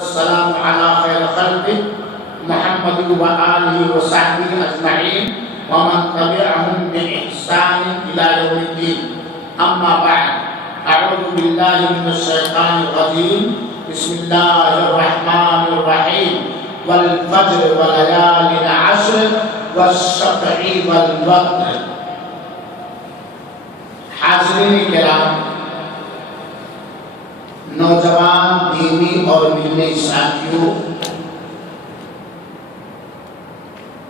السلام على خير خلقه محمد وآله وصحبه أجمعين ومن تبعهم بإحسان إلى يوم الدين. أما بعد، أعوذ بالله من الشيطان الرجيم. بسم الله الرحمن الرحيم. والفجر وليال عشر والشفع والوتر. حاضرین کرام، نوجوان دینی اور ملنی ساتھیوں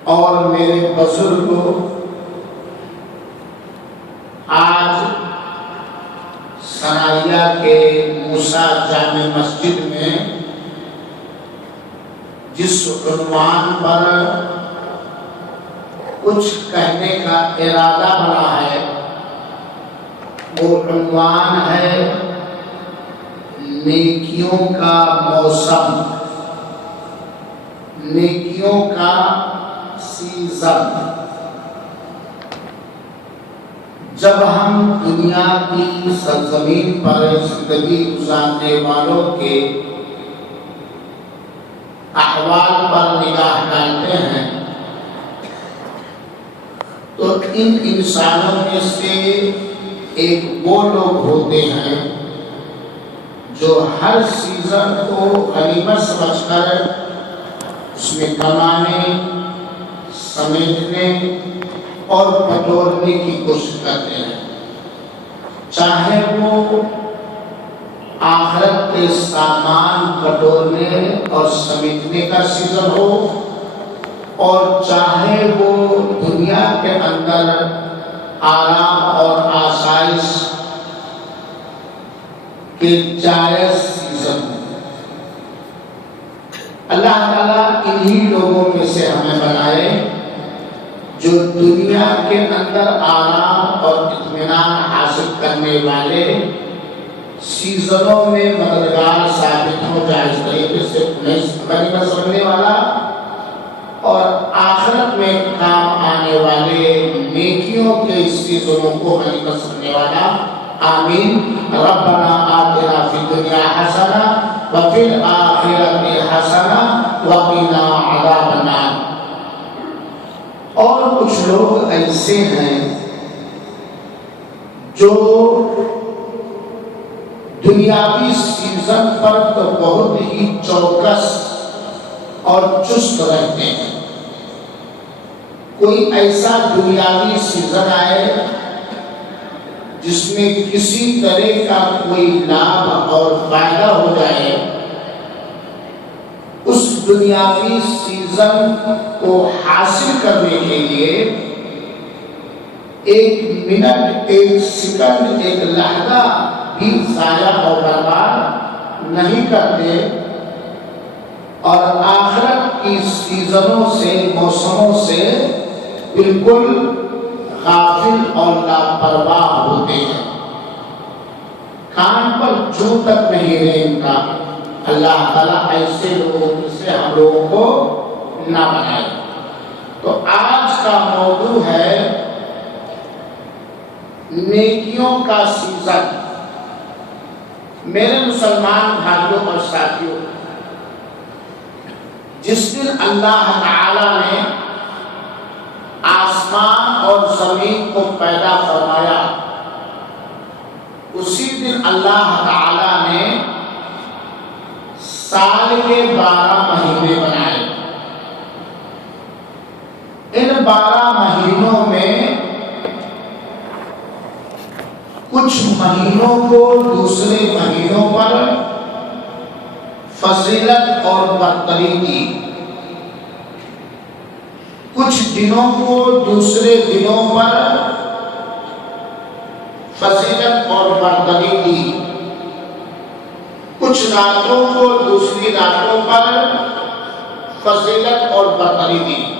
اور میرے بزرگوں، آج سنائیہ کے موسیٰ جامع مسجد میں جس عنوان پر کچھ کہنے کا ارادہ بنا ہے وہ عنوان ہے نیکیوں کا موسم، نیکیوں کا سیزن۔ جب ہم دنیا کی سرزمین پر زندگی گزارنے والوں کے احوال پر نگاہ ڈالتے ہیں تو ان انسانوں میں سے ایک وہ لوگ ہوتے ہیں جو ہر سیزن کو غنیمت سمجھ کر اس میں کمانے، سمیٹنے اور بٹورنے کی کوشش کرتے ہیں، چاہے وہ آخرت کے سامان بٹورنے اور سمیٹنے کا سیزن ہو اور چاہے وہ دنیا کے اندر آرام اور آسائش کہ جائز سیزن۔ اللہ تعالیٰ انہی لوگوں میں سے ہمیں بنائے جو دنیا کے اندر آرام اور اطمینان حاصل کرنے والے، سیزنوں میں مددگار ثابت ہو، جائز طریقے سے غنیمت سمجھنے والا اور آخرت میں کام آنے والے نیکیوں کے سیزنوں کو غنیمت سمجھنے والا۔ آمین۔ ربنا آتنا فی الدنیا حسنہ وفی الآخرۃ حسنہ وقنا عذاب النار۔ اور کچھ لوگ ایسے ہیں جو دنیاوی سیزن پر تو بہت ہی چوکس اور چست رہتے ہیں۔ کوئی ایسا دنیاوی سیزن آئے جس میں کسی طرح کا کوئی لابھ اور فائدہ ہو جائے، اس دنیاوی سیزن کو حاصل کرنے کے لیے ایک منٹ، ایک سیکنڈ، ایک لحظہ بھی ضائع اور برباد نہیں کرتے اور آخرت کی سیزنوں سے، موسموں سے بالکل غافل اور لاپرواہ ہوتے ہیں، کان پر جو تک نہیں رہتا۔ اللہ تعالیٰ ایسے لوگوں سے ہم لوگوں کو نہ بنائے۔ تو آج کا موضوع ہے نیکیوں کا سیزن۔ میرے مسلمان بھائیوں اور ساتھیوں، جس دن اللہ تعالیٰ نے آسمان اور زمین کو پیدا فرمایا، اسی دن اللہ تعالیٰ نے سال کے 12 مہینے بنائے۔ ان 12 مہینوں میں کچھ مہینوں کو دوسرے مہینوں پر فضیلت اور برتری دی، کچھ دنوں کو دوسرے دنوں پر فضیلت اور برتری دی، کچھ راتوں کو دوسری راتوں پر فضیلت اور برتری دی،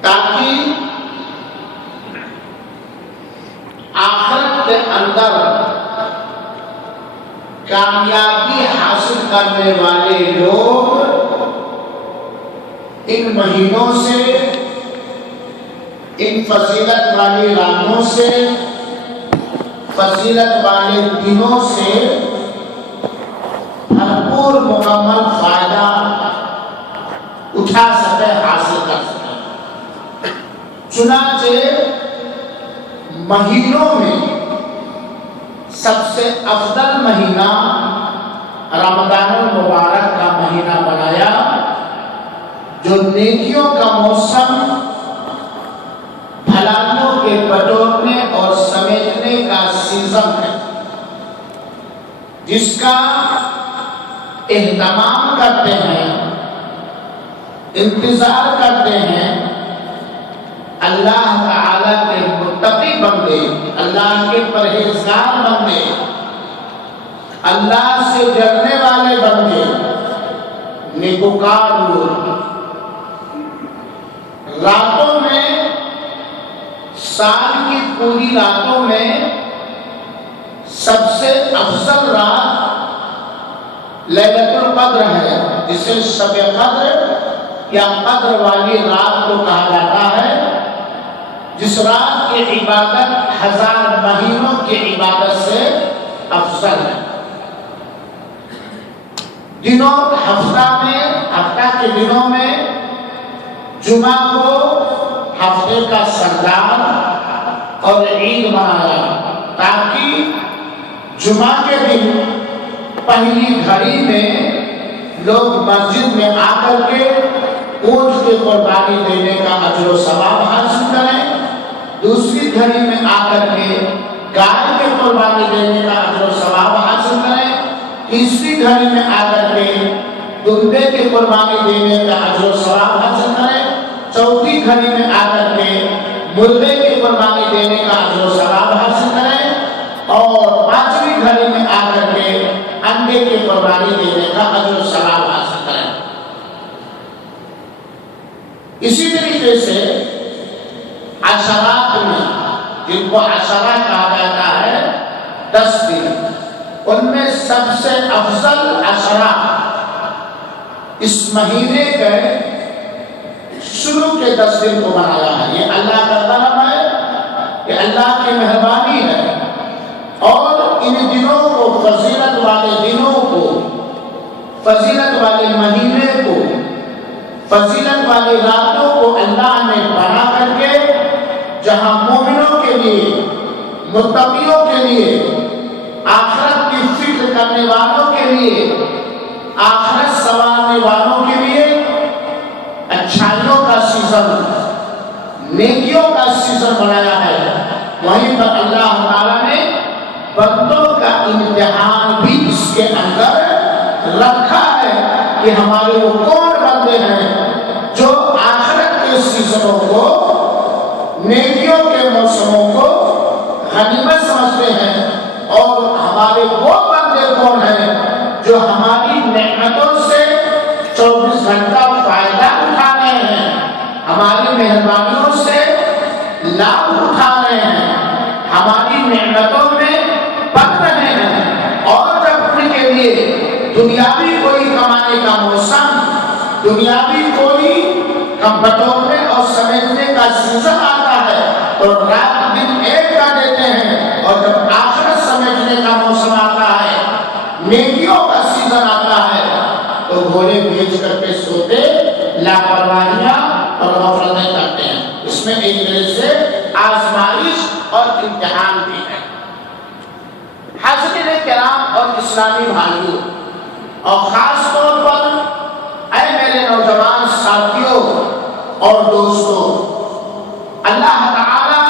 تاکہ آخرت کے اندر کامیابی حاصل کرنے والے لوگ ان مہینوں سے، ان فضیلت والی راتوں سے، فضیلت والے دنوں سے بھرپور مکمل فائدہ اٹھا سکے، حاصل کر سکے۔ چنانچہ مہینوں میں سب سے افضل مہینہ رمضان المبارک کا مہینہ بنایا، جو نیکیوں کا موسم، بھلائیوں کے بٹورنے اور سمیٹنے کا سیزن ہے، جس کا اہتمام کرتے ہیں، انتظار کرتے ہیں اللہ تعالی کے متقی بندے، اللہ کے پرہیزگار بندے، اللہ سے ڈرنے والے بندے، نیکوکار لوگ۔ راتوں میں، سال کی پوری راتوں میں سب سے افضل رات لیلۃ القدر ہے، جسے شب قدر یا قدر والی رات کو کہا جاتا ہے، جس رات کی عبادت 1000 مہینوں کی عبادت سے افضل ہے۔ دنوں ہفتہ کے دنوں میں جمعہ کو ہفتے کا سردار اور عید منایا، تاکہ جمعہ کے دن پہلی گھڑی میں لوگ مسجد میں آ کر کے اونٹ کی قربانی دینے کا اجر و ثواب حاصل کریں، دوسری گھڑی میں آ کر کے گائے کی قربانی دینے کا اجر و ثواب حاصل کریں، تیسری گھڑی میں آ کر کے دمبے کی قربانی دینے کا اجر و ثواب حاصل کریں، چوتھی گھڑی میں آ کر کے مرغے کی قربانی دینے کا اجر و ثواب حاصل کریں، اور پانچویں گھڑی میں آ کر کے انڈے کی قربانی دینے کا اجر و ثواب حاصل کریں۔ اسی طریقے سے عشرات میں، جن کو عشرہ کہا جاتا ہے، 10 دن، ان میں سب سے افضل عشرہ اس مہینے کے شروع کے 10 دن کو منایا ہے۔ یہ اللہ کا کرم ہے، یہ اللہ کی مہربانی ہے، اور ان دنوں کو، فضیلت والے دنوں کو، فضیلت والے مہینے کو، فضیلت والی راتوں کو اللہ نے بنا کر کے جہاں مومنوں کے لیے، متقیوں کے لیے، آخرت کی فکر کرنے والوں کے لیے، آخرت سنوارنے والوں کے لیے اچھائیوں کا سیزن، نیکیوں کا سیزن بنایا ہے، وہیں پر اللہ تعالیٰ نے بندوں کا امتحان بھی اس کے اندر رکھا ہے کہ ہمارے وہ کون بندے ہیں جو آخرت کے سیزنوں کو، نیکیوں کے موسموں کو غنیمت سمجھتے ہیں، اور ہمارے وہ بندے کون ہیں جو ہماری نعمتوں سے 24 گھنٹہ فائدہ اٹھا رہے ہیں، ہماری مہربانیوں سے لابھ اٹھا رہے ہیں، ہماری نعمتوں میں پڑ رہے ہیں، اور جب ان کے لیے دنیاوی کوئی کمانے کا موسم، دنیاوی کوئی بٹورنے اور سمیٹنے کا سیزن آتا ہے تو رات دن ایک کر دیتے ہیں، اور جب آخرت سمیٹنے کا موسم آتا ہے، نیکیوں کا سیزن آتا ہے، تو گھوڑے بیچ کر کے سوتے، لاپرواہیاں اور غفلتیں کرتے ہیں۔ اس میں ایک طرح سے آزمائش اور امتحان بھی ہے۔ حاضرین کرام اور اسلامی بھائیوں، اور خاص طور پر اے میرے نوجوان ساتھیوں اور دوستوں، اللہ تعالی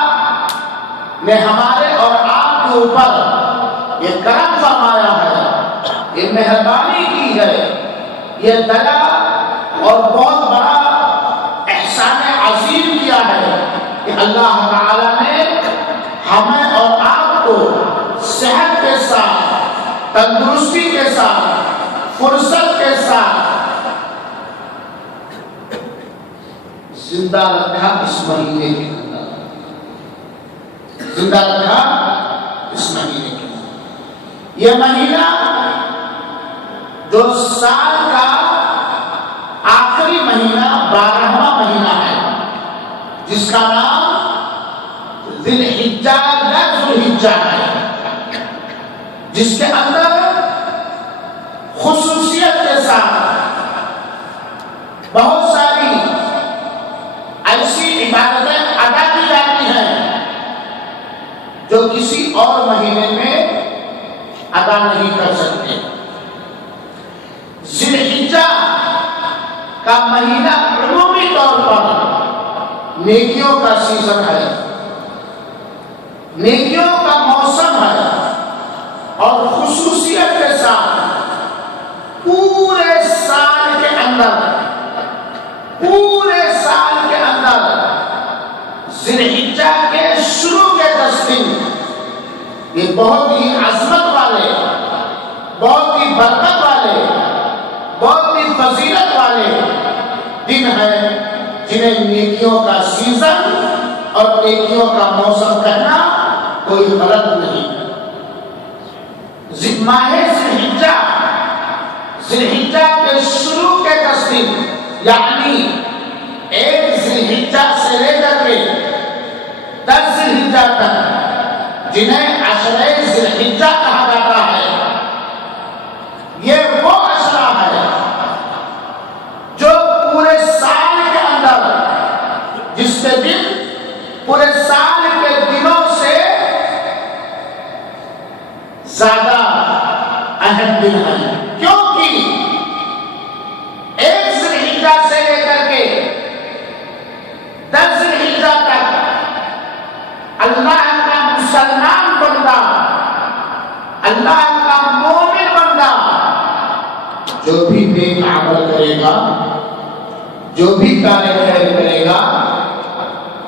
نے ہمارے اور آپ کے اوپر یہ کرم فرمایا ہے، یہ مہربانی کی ہے، یہ دیا اور بہت بڑا احسان عظیم کیا ہے کہ اللہ تعالی نے ہمیں اور آپ کو صحت کے ساتھ، تندرستی کے ساتھ، فرصت کے ساتھ زندہ رکھا، اس مہینے کے اندر زندہ رکھا، اس مہینے کے اندر۔ یہ مہینہ جو سال کا آخری مہینہ، 12واں مہینہ ہے، جس کا نام ذی الحجہ یا ذو الحجہ ہے، جس کے اندر خصوصیت مہینے میں ادا نہیں کر سکتے۔ ذی الحجہ کا مہینہ عمومی طور پر نیکیوں کا سیزن ہے، نیکیوں کا موسم ہے، اور خصوصیت کے ساتھ پورے سال کے اندر ذی الحجہ کے شروع کے 10 دن یہ بہت ہی عظمت والے، بہت ہی برکت والے، بہت ہی فضیلت والے دن ہیں، جنہیں نیکیوں کا سیزن اور نیکیوں کا موسم کہنا کوئی غلط نہیں۔ ماہ ذی الحجہ کے شروع کے 10 دن یعنی 1 ذی الحجہ سے لے کر کے 10 ذی الحجہ تک، جنہیں عشرۂ ذی الحجہ کہا جاتا ہے، یہ وہ عشرہ ہے جو پورے سال کے اندر، جس کے دن پورے سال کے دنوں سے زیادہ اہم دن ہے، کیونکہ 1 ذی الحجہ سے لے کر کے 10 ذی الحجہ تک اللہ کا مسلمان بندہ، اللہ کا مومن بندہ جو بھی نیک عمل کرے گا، جو بھی کار خیر کرے گا،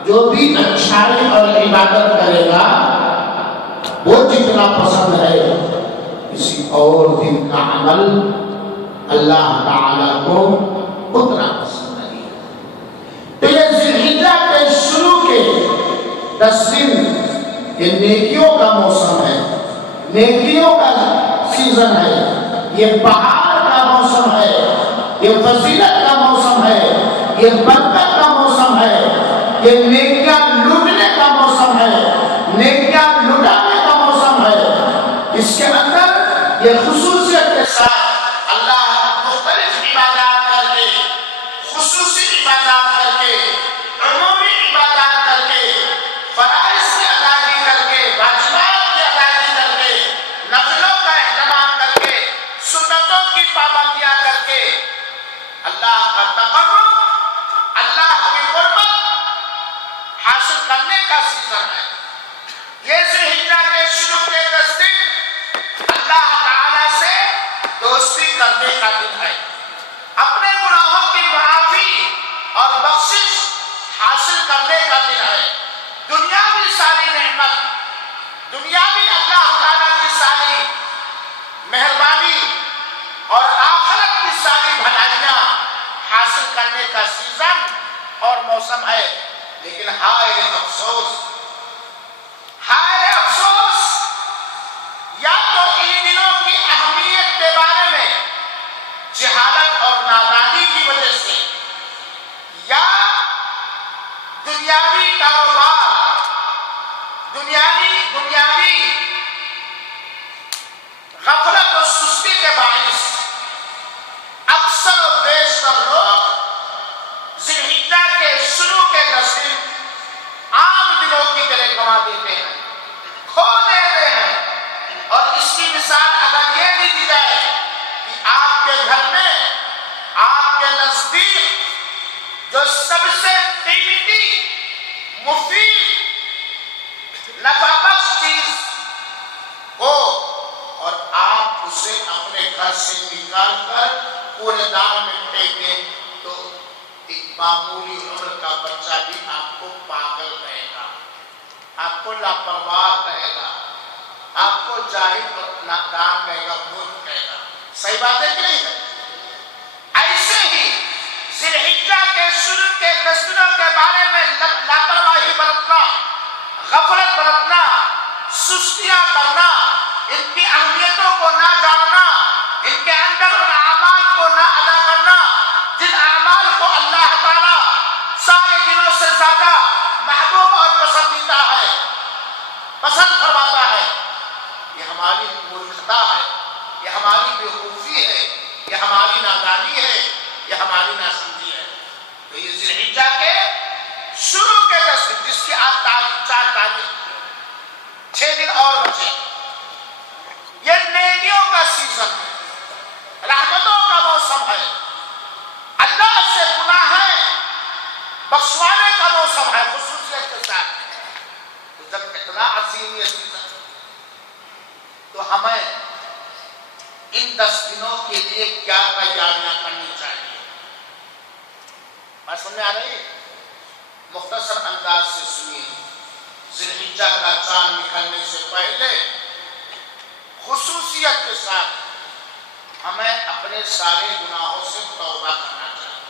جو بھی اچھائی اور عبادت کرے گا، وہ جتنا پسند ہے کسی اور دن کا عمل اللہ تعالیٰ کو اتنا پسند نہیں ہے۔ تو یہ ذی الحجہ کے شروع کے 10 دن یہ نیکیوں کا موسم ہے، نیکیوں کا سیزن ہے، یہ بہار کا موسم ہے، یہ فضیلت کا موسم ہے، یہ برکت کا موسم ہے، یہ نیکیاں لوٹنے کا موسم ہے، نیکیاں لٹانے کا موسم ہے۔ اس کے اندر یہ خصوصیت کے ساتھ اللہ مختلف عبادات کر کے، خصوصی عبادات کر کے، عمومی عبادات کر کے، فرائض کی ادائیگی کر کے، واجبات کی ادائیگی کر کے، نفلوں کا اہتمام کر کے، سنتوں کی پابندیاں کر کے اللہ کا تقرب، اللہ کی قربت حاصل کرنے کا سیزن ہے۔ یہ ذی الحجہ کے شروع کے 10 دن اللہ تعالیٰ سے دوستی کرنے کا دن ہے، اپنے گناہوں کی معافی اور بخشش حاصل کرنے کا دن ہے۔ دنیاوی ساری نعمت، دنیاوی اللہ تعالیٰ کی ساری مہربانی اور آخرت کی ساری بھلائیاں حاصل کرنے کا سیزن اور موسم ہے۔ لیکن ہائے افسوس، ہائے افسوس، یا تو ان دنوں کی اہمیت کے بارے میں جہالت اور نادانی کی وجہ سے، یا دنیاوی کاروبار، دنیاوی غفلت اور سستی کے باعث اکثر و بیشتر لوگ ذی الحجہ کے شروع کے 10 دن عام دنوں کی طرح گنوا دیتے ہیں، کھو دیتے ہیں۔ اور اس کی مثال اگر یہ بھی دی جائے کہ آپ کے گھر میں، آپ کے نزدیک جو سب سے قیمتی، مفید، نفع بخش چیز ہو اور آپ اسے اپنے گھر سے نکال کر کوڑے دان میں پھینک دیں، تو ایک معمولی عمر کا بچہ بھی آپ کو پاگل کہے گا، آپ کو لاپرواہ کہے گا، آپ کو جاہل اور نادان کہے گا، مورخ کہے گا۔ صحیح بات ہے کہ نہیں ہے؟ ایسے ہی ذی الحجہ کے شروع کے 10 دنوں کے بارے میں لاپرواہی برتنا، غفلت برتنا، سستیاں کرنا، ان کی اہمیتوں کو نہ جاننا، ان کے اندر ان اعمال کو نہ ادا کرنا جن اعمال کو اللہ تعالیٰ سارے دنوں سے زیادہ محبوب اور پسندیدہ ہے، پسند فرماتا ہے، یہ ہماری مورکھتا ہے، یہ ہماری بیوقوفی ہے، یہ ہماری نادانی ہے، یہ ہماری ناسمجھی ہے۔ تو یہ ذی الحجہ کے شروع کے 10 دن، جس کی 4 تاریخ، 6 دن اور بچے. یہ نیکیوں کا سیزن ہے, رحمتوں کا موسم ہے, اللہ سے گناہیں بخشوانے کا موسم ہے خصوصیت کے ساتھ. تو جب اتنا عظیم یہ سیزن تو ہمیں ان 10 دنوں کے لیے کیا تیاریاں کرنی چاہیے؟ بات سمجھ میں آ رہی ہے؟ مختصر انداز سے سنیے. ذی الحجہ کا چاند نکلنے سے پہلے خصوصیت کے ساتھ ہمیں اپنے سارے گناہوں سے توبہ کرنا چاہیے.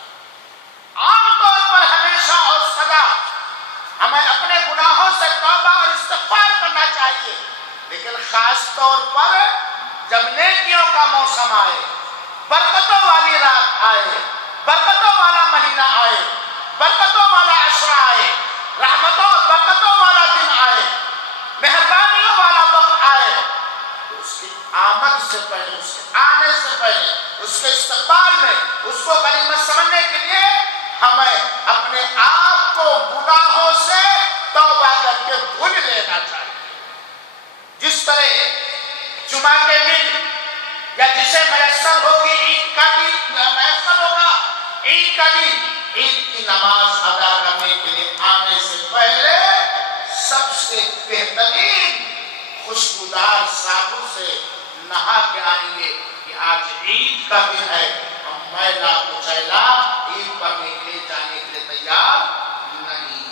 عام طور پر ہمیشہ اور سدا ہمیں اپنے گناہوں سے توبہ اور استغفار کرنا چاہیے, لیکن خاص طور پر جب نیکیوں کا موسم آئے, برکتوں والی رات آئے, برکتوں والا مہینہ آئے, برکتوں والا عشرہ آئے, رحمتوں اور برکتوں والا دن آئے, مہربانیوں والا وقت آئے, تو اس کی آمد سے پہلے, اس کے آنے سے پہلے, اس کے استقبال میں اس کو غنیمت سمجھنے کے لیے ہمیں اپنے آپ کو گناہوں سے توبہ کر کے دھل لینا چاہیے. جس طرح جمعہ کے دن یا جسے میسر ہوگی عید کا دن, میسر ہوگا عید کا دن, عید کی نماز ادا کرنے کے لیے آنے سے پہلے سب سے بہترین خوشبودار صابن سے نہا کے آئیں گے کہ آج عید کا دن ہے, ہم میلا کچیلا عید پڑھنے کے لیے جانے کے لیے تیار نہیں.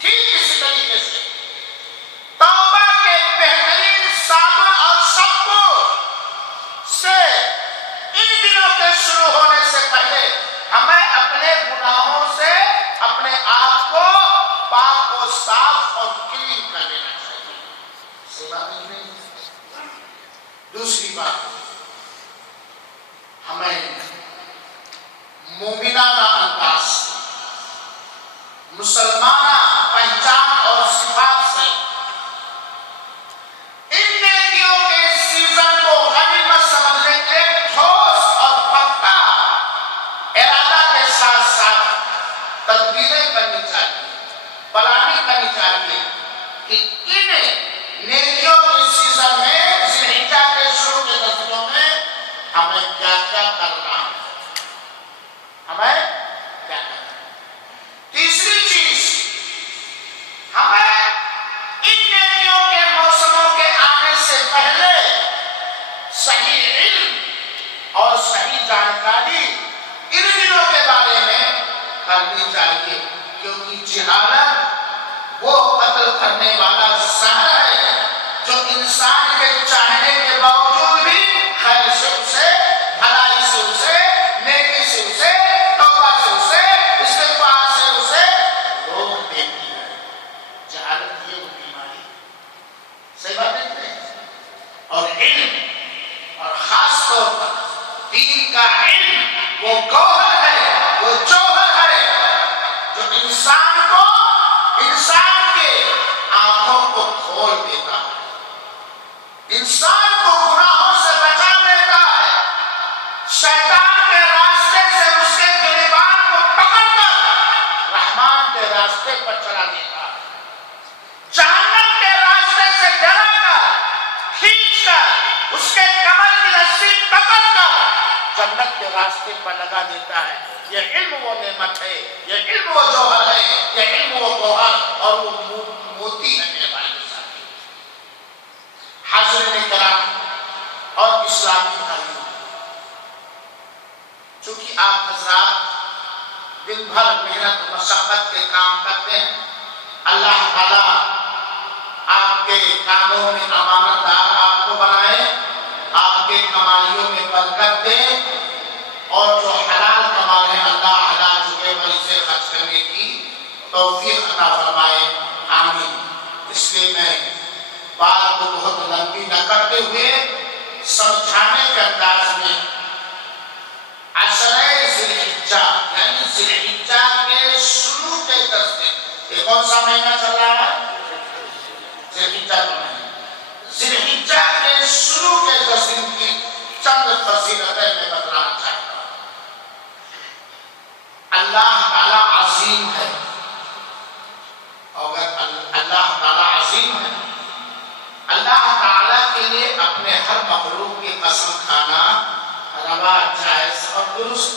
ٹھیک اسی طریقے سے توبہ کے بہترین صابن اور شیمپو سے ان دنوں کے شروع ہونے سے پہلے ہمیں اپنے گناہوں سے اپنے آپ کو پاک و صاف اور کلین کر لینا چاہیے. صحیح بات نہیں؟ دوسری بات, ہمیں مومنانہ انداز, مسلمانہ پہچان اور صفات سے ان نیکیوں کے سیزن کو غنیمت سمجھنے کے لیے ٹھوس اور پختہ ارادہ کے ساتھ ساتھ تدبیریں کرنی چاہیے, پلاننگ کرنی چاہیے کہ ان نیکیوں کے سیزن میں, ذی الحجہ کے شروع کے 10 دنوں میں ہمیں کیا کیا کرنا ہے, ہمیں کیا کرنا ہے. تیسری چیز, ہمیں ان نیکیوں کے موسموں کے آنے سے پہلے صحیح علم اور صحیح جانکاری ان دنوں کے بارے میں کرنی چاہیے, کیونکہ جہالت وہ قتل کرنے والا زہر ہے جو انسان کے چاہنے کے باوجود بھی خیر سے اسے, بھلائی سے اسے, نیکی سے اسے, توبہ سے اسے, استغفار سے اسے روک دیتی ہے. جہالت یہ وہ بیماری, صحیح بات نہیں؟ اور علم, اور خاص طور پر دین کا علم وہ گوہر ہے, وہ جوہر ہے جو انسان کو, انسان کے آنکھوں کو کھول دیتا ہے, انسان کو گناہوں سے بچا لیتا ہے, شیطان کے راستے سے اس کے گریبان کو پکڑ کر رحمان کے راستے پر چلا دیتا ہے, جہنم کے راستے سے ڈرا کر, کھینچ کر, اس کے کمر کی رسی پکڑ کر جنت کے راستے پر لگا دیتا ہے. یہ علم وہ نعمت ہے, یہ علم وہ جوہر ہے, یہ علم وہ گوہر اور وہ موتی ہے میرے بھائی کے ساتھ. حاضرین کرام اور اسلامی بھائیوں, چونکہ آپ حضرات دن بھر محنت مشقت کے کام کرتے ہیں, اللہ تعالیٰ آپ کے کاموں میں امانت دار آپ کو بنائے, آپ کے کمائیوں میں برکت دے, اور جو حلال کما رہے ہیں اللہ حلال چکے پر اسے خرچ کرنے کی توفیق عطا فرمائے, آمین. اس لیے میں بات کو بہت لمبی نہ کرتے ہوئے سمجھانے کے انداز میں عشرہ ذی الحجہ یعنی ذی الحجہ کے شروع کے 10 دن, یہ کون سا مہینہ چل رہا ہے؟ ذی الحجہ کا مہینہ. ذی الحجہ کے شروع کے 10 دن کی چند فضیلتیں میں بتلانا چاہتا ہوں. اللہ تعالیٰ عظیم ہے, اور اگر اللہ تعالیٰ عظیم ہے درست.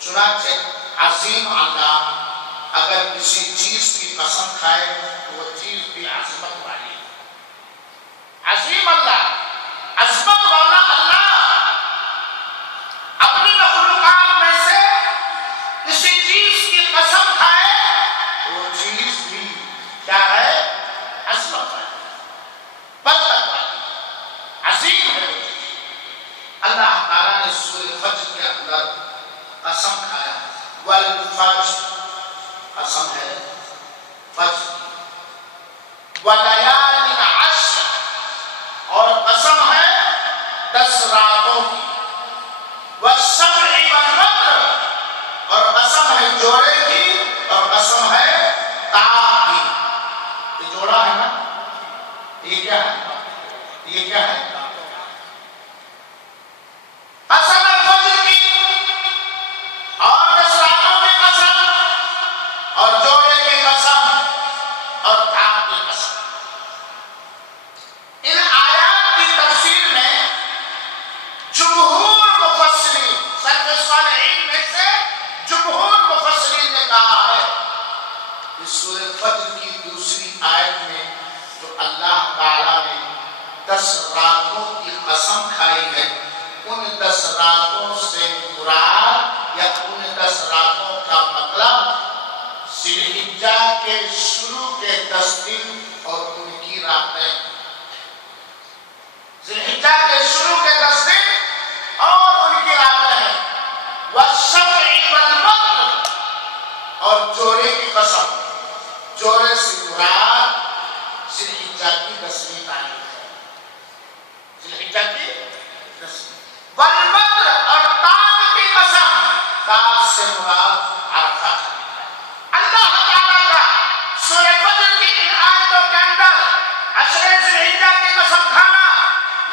چنانچہ عظیم اللہ اگر کسی چیز کی قسم کھائے تو وہ چیز بھی عظمت والی ہے. عظیم اللہ، عظمت والا اللہ اپنی مخلوقات میں سے کسی چیز کی قسم کھائے تو وہ چیز بھی کیا ہے؟ عظمت والی، برکت والی، عظیم ہے وہ چیز. اللہ تعالیٰ نے سورہ فجر کے اندر قسم کھایا، والفجر قسم ہے فجر، ولیال عشر اور قسم ہے 10 راتوں کی، والسبع والوتر اور قسم ہے جوڑے کی اور قسم ہے تاء کی. یہ جوڑا ہے نا، یہ کیا ہے؟ یہ کیا ہے؟ قسم ہے فجر کی اور 10 راتوں کی قسم اور جوڑے کی قسم اور تاء کی قسم. ان آیات کی تفسیر میں جمہور مفسرین، سلف صالحین میں سے جمہور مفسرین نے کہا ہے کہ سورہ فجر کی دوسری آیت میں جو اللہ تعالیٰ نے 10 راتوں کی قسم کھائی ہے، ان 10 راتوں سے مراد یا ان 10 راتوں کا مطلب ذی الحجہ کے شروع کے 10 دن اور ان کی راتیں. ذی الحجہ کے شروع کے 10 دن اور ان کی راتیں ہیں. والسبع والوتر اور جوڑے کی قسم. جوڑے سے مراد ذی الحجہ کی 10ویں تاریخ ہے. ذی الحجہ کی 10ویں. والوتر اور تاء کی قسم. تاء سے مراد عرفہ. اللہ تعالیٰ کا سورہ فجر کی ان آیتوں کے اندر عشر ذی الحجہ کی قسم کھانا،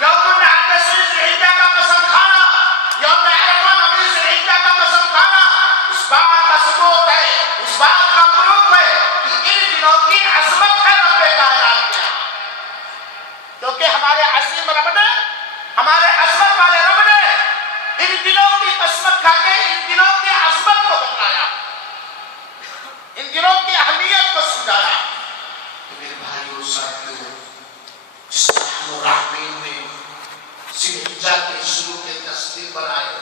یوم النحر 10 ذی الحجہ کا قسم کھانا، یوم عرفہ 9 ذی الحجہ کا قسم کھانا، اس بات کا ثبوت ہے، اس بات کا پروف ہے کہ ان دنوں کی عظمت ہے رب کائنات کے یہاں. کیونکہ ہمارے عظیم رب نے، ہمارے عظمت والے رب نے ان دنوں کی قسمت کھا کے ان دنوں کی عظمت کو بتایا، ان دنوں کی اہمیت کو سمجھایا. میرے بھائیو ساتھیو، جس رحم و رحمین نے ذی الحجہ کے شروع کے 10 دن بنائے،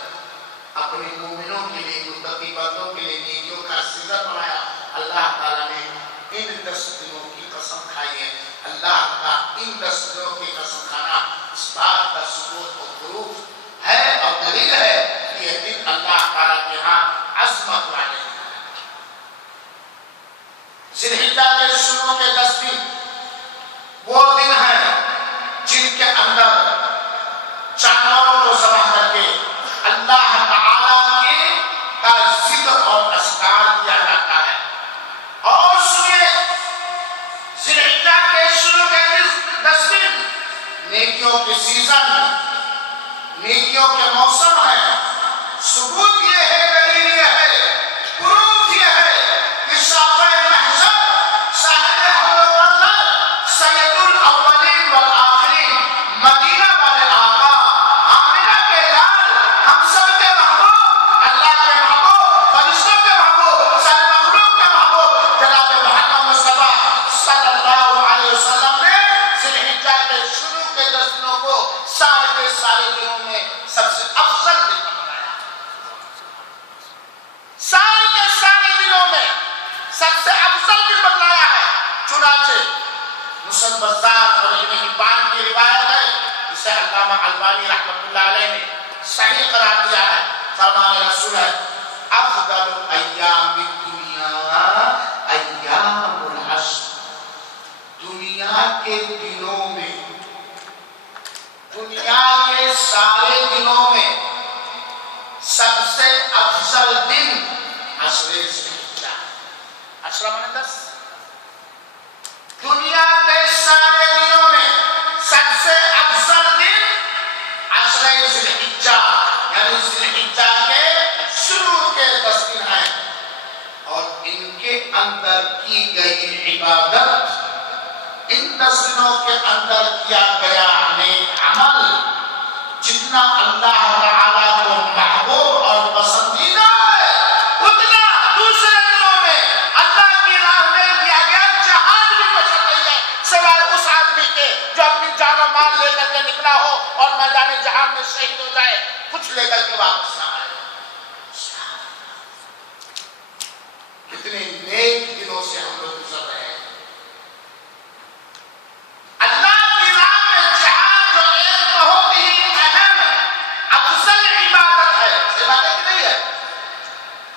اپنے مومنوں کے لیے، متقی بندوں کے لیے نیکیوں کا سیزن بنایا، اللہ تعالیٰ نے ان 10 دنوں کی قسم کھائی ہے. اللہ کا ان 10 دنوں کی قسم کھانا اس بات کا ثبوت و پروف ہے اور دلیل ہے کہ یہ دن اللہ تعالیٰ کے ہاں عظمت والے ہیں. ذی الحجہ کے شروع کے 10 دن وہ دن ہیں جن کے اندر جانوروں کو ذبح کر کے اللہ تعالیٰ کے کا ذکر اور اذکار کیا جاتا ہے. اور سنیے، ذی الحجہ کے شروع کے 10 دن نیکیوں کے سیزن، نیکیوں کے موسم ہے. ثبوت یہ ہے، دلیل یہ ہے، پروف یہ ہے کہ شافع محشر، صاحب حول و قوت، سید الاولین والآخرین، مدینہ والے آقا، آمنہ کے لال، ہم سب کے محبوب، اللہ کے محبوب، فرشتوں کے محبوب، سارے مخلوق کے محبوب جناب محمد مصطفیٰ صلی اللہ علیہ وسلم نے ذی الحجہ کے شروع کے 10 دنوں کو سال کے سارے دنوں میں سب سے افضل دن بنایا. سال کے سارے دنوں میں سب سے افضل دن بتلایا ہے. چنانچہ مسلم بزار اور ابن حبان کی روایت ہے، اسے علامہ البانی رحمۃ اللہ علیہ نے صحیح قرار دیا ہے. فرمان رسول ہے، افضل ایام الدنیا ایام العشر. دنیا کے دنوں میں، دنیا کے سارے دنوں میں سب سے افضل دن عشر ذی الحجہ. عشرہ مانے 10. دنیا کے سارے دنوں میں سب سے افضل دن عشر ذی الحجہ یعنی ذی الحجہ کے شروع کے 10 دن ہیں. اور ان کے اندر کی گئی عبادت، ان 10 دنوں کے اندر کیا گیا نیک عمل، جتنا اللہ تعالیٰ کو محبوب کے نکلا ہو اور میدان جہاد میں شہید ہو جائے، کچھ لے کر کے واپس نہ آئے۔ کتنے نیک دنوں سے ہم لوگ گزر رہے ہیں۔ اللہ کی راہ میں جہاد جو ایک بہت ہی اہم افضل عبادت ہے، عبادت نہیں ہے،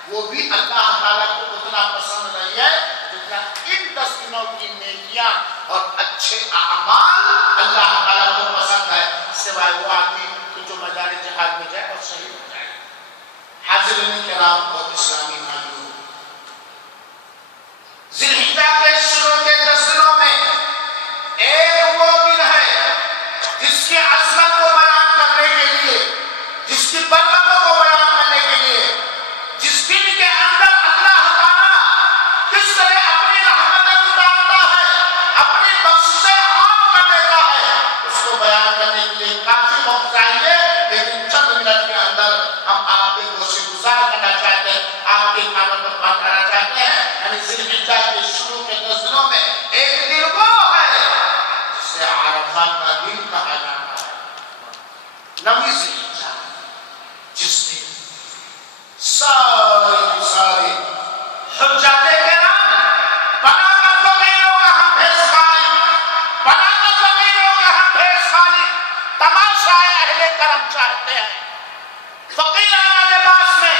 وہ بھی اللہ تعالیٰ کو اتنا پسند نہیں ہے جتنا ان 10 دنوں کی نیکیاں اور اچھے اعمال اللہ تعالیٰ کو پسند ہے، سوائے وہ آدمی جو میدان جہاد میں جائے اور شہید ہو جائے۔ حاضرین کرام اور اسلامی بھائیوں، ذی الحجہ کے شروع کے 10 دنوں میں ایک وہ دن ہے جس کی عظمت کو بیان کرنے کے لیے، جس کی برکتوں کو بیان کرنے کے لیے، جس دن کے اندر اللہ تعالیٰ کس طرح اپنی رحمتیں اتارتا ہے، اپنی بخششیں عام کر دیتا ہے، اس کو بیان کرنے کے لیے کافی وقت چاہیے، لیکن چند منٹ کے اندر ہم آپ کے گوشے گزار کرنا چاہتے ہیں، آپ کے کاموں پر پہنچانا چاہتے ہیں۔ یعنی ذی الحجہ کے شروع کے 10 دنوں میں ایک دن وہ ہے جسے عرفات کا دن کہا جاتا ہے، نویں ذی الحجہ، جس دن سارے کے سارے حجاج کرام بنا کر فقیروں کا ہم بھیس خالی، بنا کر فقیروں کا ہم بھیس خالی تماشائے اہل کرم چاہتے ہیں۔ فقیرانہ لباس میں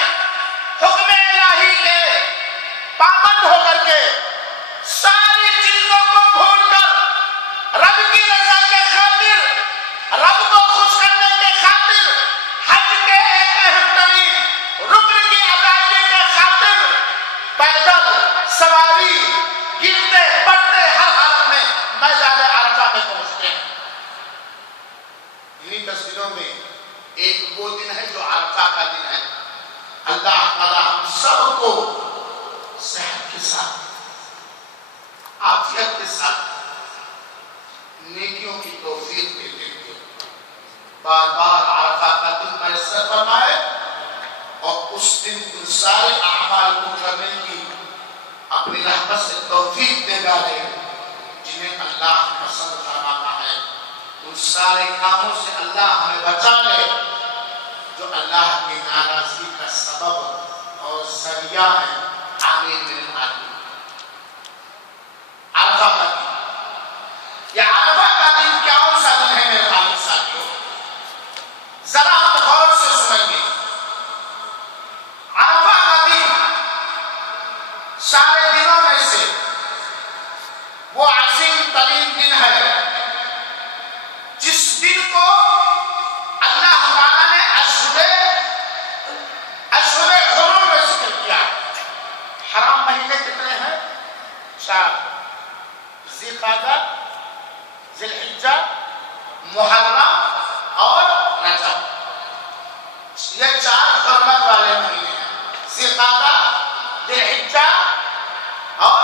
حکم الہی کے پابند ہو کر کے ساری چیزوں کو بھول کر رب کی رضا کے خاطر، رب کو خوش کرنے کے خاطر، حج کے ایک اہم ترین رکن کی ادائیگی کے خاطر پیدل سواری گرتے پڑتے ہر حالت میں میدان عرفہ میں پہنچتے ہیں۔ انہی 10 دنوں میں ایک وہ دن ہے جو عرفہ کا دن ہے۔ اللہ تعالیٰ ہم سب کو صحت کے ساتھ، عافیت کے ساتھ نیکیوں کی توفیق دیتے ہوئے بار بار عرفہ کا دن میسر فرمائے، اور اس دن ان سارے اعمال کو کرنے کی اپنی رحمت سے توفیق دے ڈالے جنہیں اللہ پسند فرماتا ہے۔ ان سارے کاموں سے اللہ ہمیں بچا لے جو اللہ کی ناراضگی کا سبب اور ذریعہ ہے۔ آمین میرے بھائی۔ عرفہ کا دن، یہ عرفہ کا دن کون سا دن ہے میرے بھائی ساتھیوں؟ ذرا ہم غور سے سنیں گے۔ عرفہ کا دن سارے دنوں میں سے وہ عظیم ترین دن ہے جس دن کو اللہ تعالیٰ نے اشہر حرم میں ذکر کیا۔ حرام مہینے کتنے ہیں؟ 4، ذی القعدہ، ذی الحجہ، محرم اور رجب۔ یہ 4 حرمت والے مہینے ہیں، ذی القعدہ، ذی الحجہ اور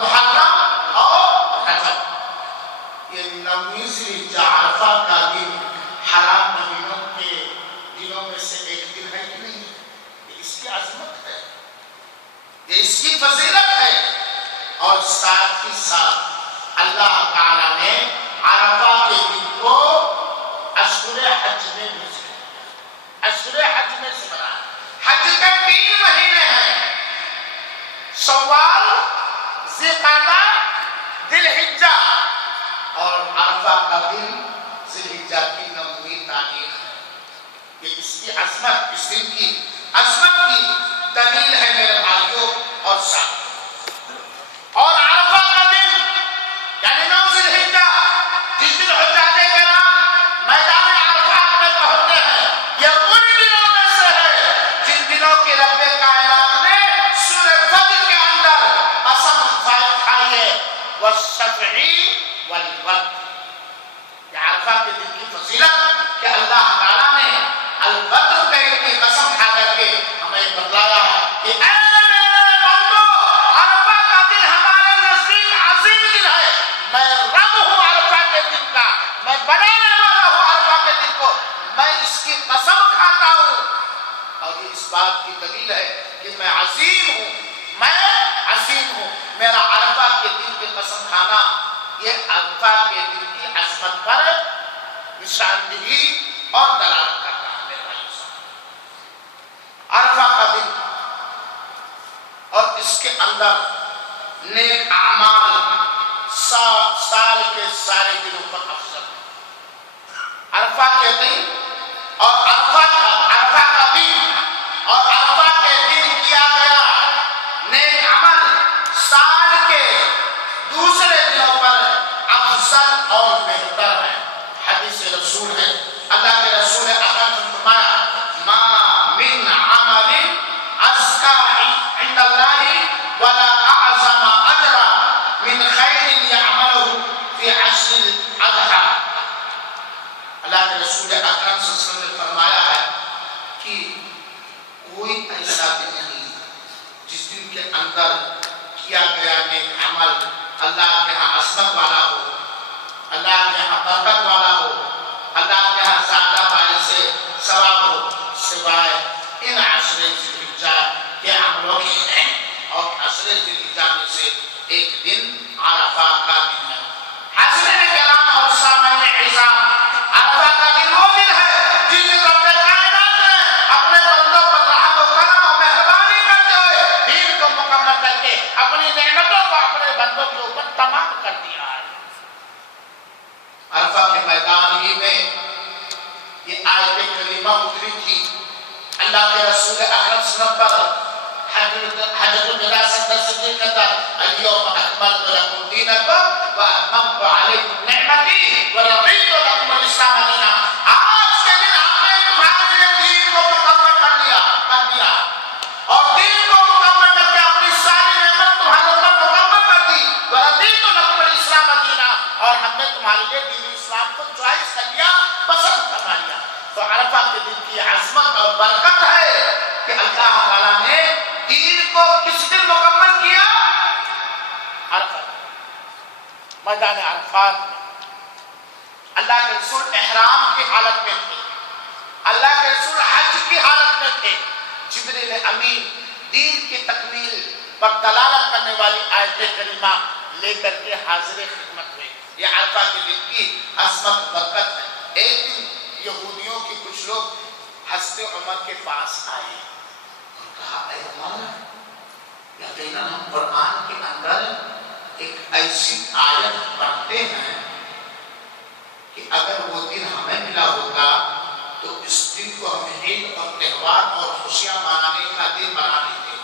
محرم اور رجب۔ یہ 9ویں ذی الحجہ عرفہ کا دن حرام مہینوں کے دنوں میں سے ایک دن ہے کہ نہیں؟ یہ اس کی عظمت ہے، یہ اس کی فضیلت ہے۔ اور ساتھ ہی ساتھ اللہ تعالیٰ نے عرفہ کے دن کو اشہر حج میں بھی ذکر، اشہر حج میں سے بنایا۔ حج کے 3 مہینے ہیں، شوال، ذی القعدہ، ذی الحجہ، اور عرفہ کا دن ذی الحجہ کی 9ویں تاریخ ہے۔ یہ اس کی عظمت، اس دن کی عظمت کی دلیل ہے میرے بھائیوں اور ساتھیوں۔ اور عرفہ کا دن یعنی 9 ذی الحجہ، جس دن حجاج کرام میدان عرفات میں پہنچتے ہیں، یہ ان دنوں میں سے ہے جن دنوں کے رب کائنات نے سورہ فجر کے اندر قسم کھائی ہے، والشفع والوتر۔ یہ عرفہ کے دن کی فضیلت کہ اللہ تعالیٰ نے الوتر کی قسم کھا کر کے ہمیں بتلایا ہے کہ اے میرے بندو، عرفہ کا دن ہمارے نزدیک عظیم دن ہے، میں رب ہوں عرفہ کے دن کا، میں بنانے والا ہوں عرفہ کے دن کو، میں اس کی قسم کھاتا ہوں۔ اور یہ اس بات کی دلیل ہے کہ میں عظیم ہوں، میں عظیم ہوں۔ میرا عرفہ کے دن کی قسم کھانا یہ عرفہ کے دن کی عظمت پر نشاندہی اور دلالت کرتا ہے میرے بھائی صاحب۔ عرفہ کا دن اور اس کے اندر نیک اعمال سال کے سارے دنوں پر افضل ہے۔ عرفہ کے دن اور عرفہ کا دن اور عرفہ کے دن کیا گیا نیک عمل سال کے دوسرے دنوں پر افضل اور بہتر ہے۔ حدیث رسول ہے، اللہ کے رسول اکرم نے فرمایا ما من عمل ازکا عند اللہ ولا اعظم اجرا من خیر یعملہ فی عشر الاضحیٰ۔ اللہ کے رسول اکرم صلی اللہ علیہ وسلم نے فرمایا ہے کہ کوئی ایسا دن نہیں جس دن کے اندر کیا گیا نیک عمل اللہ کے ہاں عظمت والا ہو، اللہ کے ہاں برکت والا ہو، اللہ کے ہاں زیادہ باعث ثواب ہو، سوائے ان عشر ذی الحجہ کے عملوں کے ہیں۔ اور عشر ذی الحجہ میں سے ایک دن عرفہ کا دن ہے۔ حضرت کرام اور سامعین عظام، عرفہ کا دن وہ دن ہے جس دن رب کائنات نے اپنے بندوں پر رحم و کرم و مہربانی کرتے ہوئے دین کو مکمل کر کے اپنی نعمتوں کو اپنے بندوں کے اوپر تمام کر دیا ہے۔ عرفہ کے میدان ہی میں یہ آیت کریمہ اتری تھی۔ اللہ کے رسول اکرم صلی اللہ علیہ وسلم پر حضرت الوداع صدیق الیوم اکملت لکم دینکم واتممت علیکم نعمتی ورضیت لکم الاسلام دینا۔ آج کے دن ہم نے تمہارے لیے دین کو مکمل کر دیا اور دین کو مکمل کر کے اپنی ساری نعمت تمہارے اوپر مکمل کر دی۔ ورضیت لکم الاسلام دینا، اور ہم نے تمہارے لیے دین اسلام کو چوائس کر لیا، پسند کروا لیا۔ تو عرفہ کے دن کی عظمت اور برکت ہے کہ اللہ تعالیٰ نے دین کو کس دن مکمل کیا؟ عرفہ میدان عرفات میں اللہ کے رسول احرام کی حالت میں تھے، اللہ کے رسول حج کی حالت میں تھے۔ جبریل امین دین کی تکمیل پر دلالت کرنے والی آیت کریمہ لے کر کے حاضر خدمت ہوئے۔ یہ عرفہ کے دن کی عظمت برکت ہے۔ ایک دن یہودیوں کے کچھ لوگ حضرت عمر کے پاس آئے اور کہا اے عمر، یقیناً ہم قرآن کے اندر ایک ایسی آیت پڑھتے ہیں کہ اگر وہ دن ہمیں ملا ہوتا تو اس دن کو ہم عید اور تہوار اور خوشیاں منانے کا دن بنا لیتے۔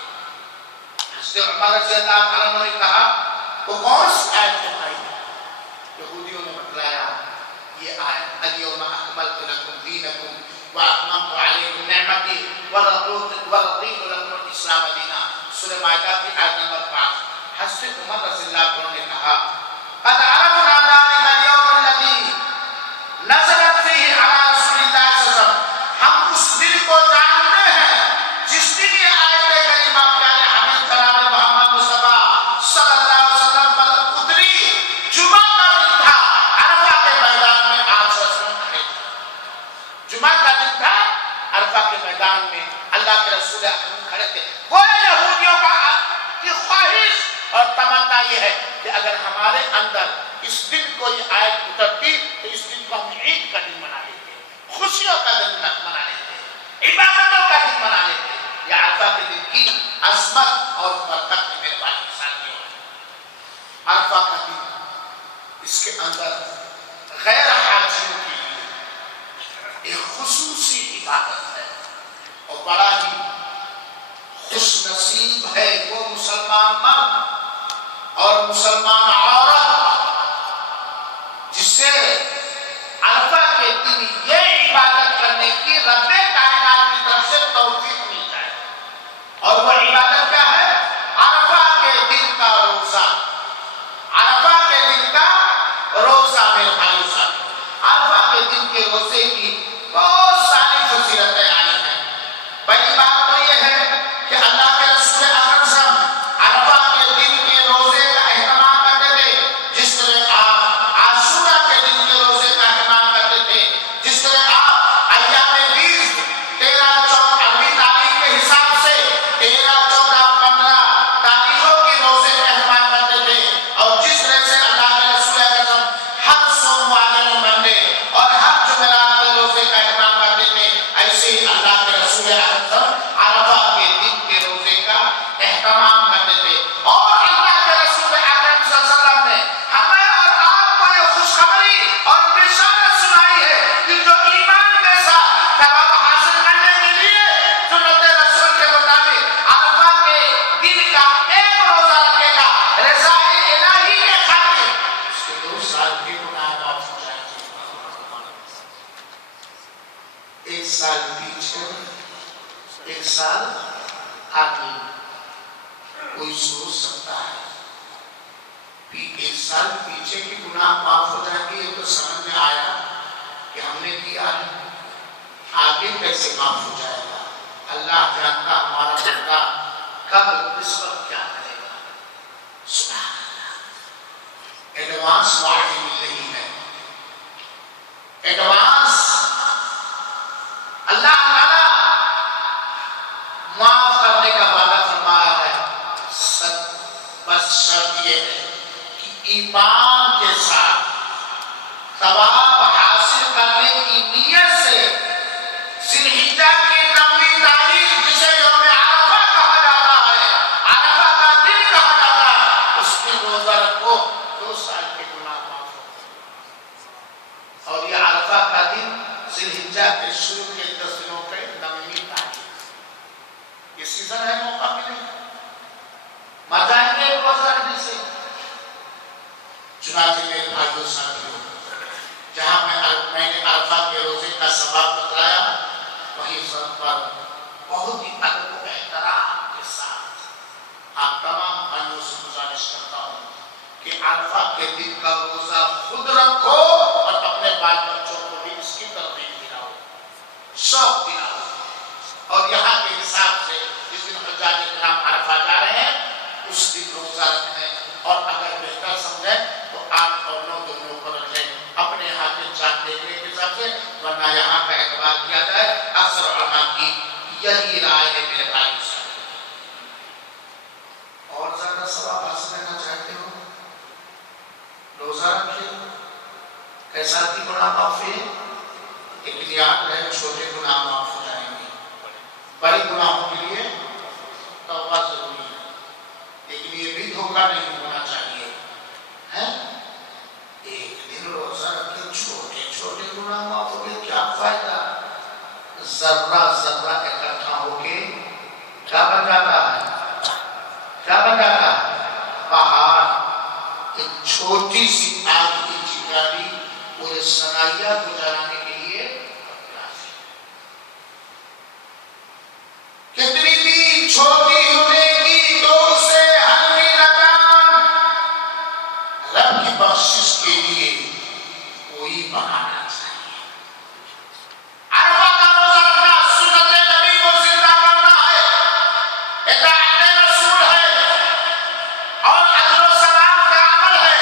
حضرت عمر رضی اللہ عنہ نے کہا وہ کون سی آیت ہے بھائی؟ یہودیوں نے بتلایا یہ آیت الیوم اکملت لکم دینکم واتممت علیکم نعمتی ورضیت لکم الاسلام دینا، سورہ مائدہ کی آیت نمبر 5۔ حضرت عمر رضی اللہ عنہ نے کہا قد عرفنا ذلک اليوم الذی نزلت فیہ علی رسول اللہ صلی اللہ علیہ وسلم، ہم اس دن کو جانتے ہیں جس دن یہ آیت کریمہ پیارے حبیب جناب محمد مصطفیٰ صلی اللہ علیہ وسلم پر اتری۔ جمعہ کا دن تھا، عرفہ کے میدان میں آپ صلی اللہ علیہ وسلم کھڑے تھے۔ جمعہ کا دن تھا، عرفہ کے میدان میں اللہ کے رسول اکرم کھڑے تھے۔ وہ یہودیوں کی خواہش اور تمنا یہ ہے کہ اگر ہمارے اندر اس دن کو یہ آیت اترتی تو اس دن کو ہم عید کا دن منا لیتے، خوشیوں کا دن منا لیتے، عبادتوں کا دن منا لیتے۔ یہ عرفہ کے دن کی عظمت اور برکت ہے میرے بھائی ساتھیوں۔ عرفہ کا دن اس کے اندر غیر حاجیوں کے لیے ایک خصوصی عبادت ہے، اور بڑا ہی خوش نصیب ہے وہ مسلمان مرد اور مسلمان عورت جسے عرفہ کے دن یہ عبادت کرنے کی رب کائنات کی طرف سے توفیق مل جائے۔ اور وہ عبادت کیا ہے؟ عرفہ کے دن کا روزہ۔ عرفہ کے دن کا روزہ میرے بھائیو صاحب، عرفہ کے دن کے روزے کی بہت ساری فضیلتیں آئی ہیں۔ پہلی بات تو یہ ہے کہ اللہ کے رسول اکرم صلی اللہ علیہ وسلم عرفہ کے دن کے روزے کا اہتمام کرتے ایک سال آگے کوئی سوچ سکتا ہے ایک سال پیچھے کی گناہ معاف ہو جائیں گے، یہ تو سمجھ میں آیا کہ ہم نے کیا ہے، آگے کیسے معاف ہو جائے گا؟ اللہ جانتا ہمارا بندہ کب اس وقت کیا کرے گا۔ سبحان اللہ، ایڈوانس وعدے مل رہی ہے، ایڈوانس اللہ تعالیٰ معاف کرنے کا وعدہ فرمایا ہے۔ بس شرط یہ ہے کہ ایمان کے ساتھ ثواب حاصل کرنے کی نیت سے ذی الحجہ کی 9ویں تاریخ جسے یوم عرفہ کہا جاتا ہے، عرفہ کا دن کہا جاتا ہے، اس میں روزہ رکھو، 2 سال کے گناہ معاف ہو۔ اور یہ عرفہ کا دن ذی الحجہ کے شروع کے 10 دنوں کے 9ویں تاریخ، یہ سیزن ہے، موقع ملے گا، مر جائیں گے روزہ رکھنے سے۔ چنانچہ میرے بھائیوں ساتھیوں، جہاں میں نے عرفہ کے روزے کا ثواب بتلایا، وہی پر بہت ہی ادب و احترام کے ساتھ آپ تمام بھائیوں سے گزارش کرتا ہوں کہ عرفہ کے دن کا روزہ خود رکھو اور اپنے بال بچوں کو بھی اس کی ترغیب دلاؤ، شوق دلاؤ، اور یہاں کے حساب سے جس دن حجاج کرام عرفہ جا رہے ہیں اس دن روزہ رکھیں، اور اگر بہتر سمجھیں تو 8 اور 9 دنوں کو رکھیں اپنے یہاں کے چاند دیکھنے کے حساب سے، ورنہ یہاں کا اعتبار کیا جائے۔ اکثر علماء کی یہی رائے ہے میرے بھائی سے۔ اور زیادہ ثواب حاصل کرنا چاہتے ہو، روزہ رکھیں، کیسا کی گناہ معاف ہے؟ ایک یاد رہے، چھوٹے گناہ معاف ہو جائیں گے، بڑے گناہوں کے لیے توبہ ضروری ہے، لیکن یہ بھی دھوکہ نہیں ہونا چاہیے ہے۔ ایک دن روزہ رکھ کے چھوٹے چھوٹے گناہ معاف ہو گئے، کیا فائدہ؟ ذرہ ذرہ اکٹھا ہو کے کیا بن جاتا ہے؟ کیا بن جاتا ہے؟ پہاڑ۔ ایک چھوٹی سی آگ کی چنگاری پورے سنائیہ کو جلانے کے لیے کتنی بھی چھوٹی ہونے کی تو اسے ہلکی لگان رب کی بخشش کے لیے کوئی بہانا چاہیے۔ عرفہ کا روزہ رکھنا سنت نبی کو زندہ کرنا ہے، اطاعت رسول ہے، اور اجر و ثواب کا عمل ہے،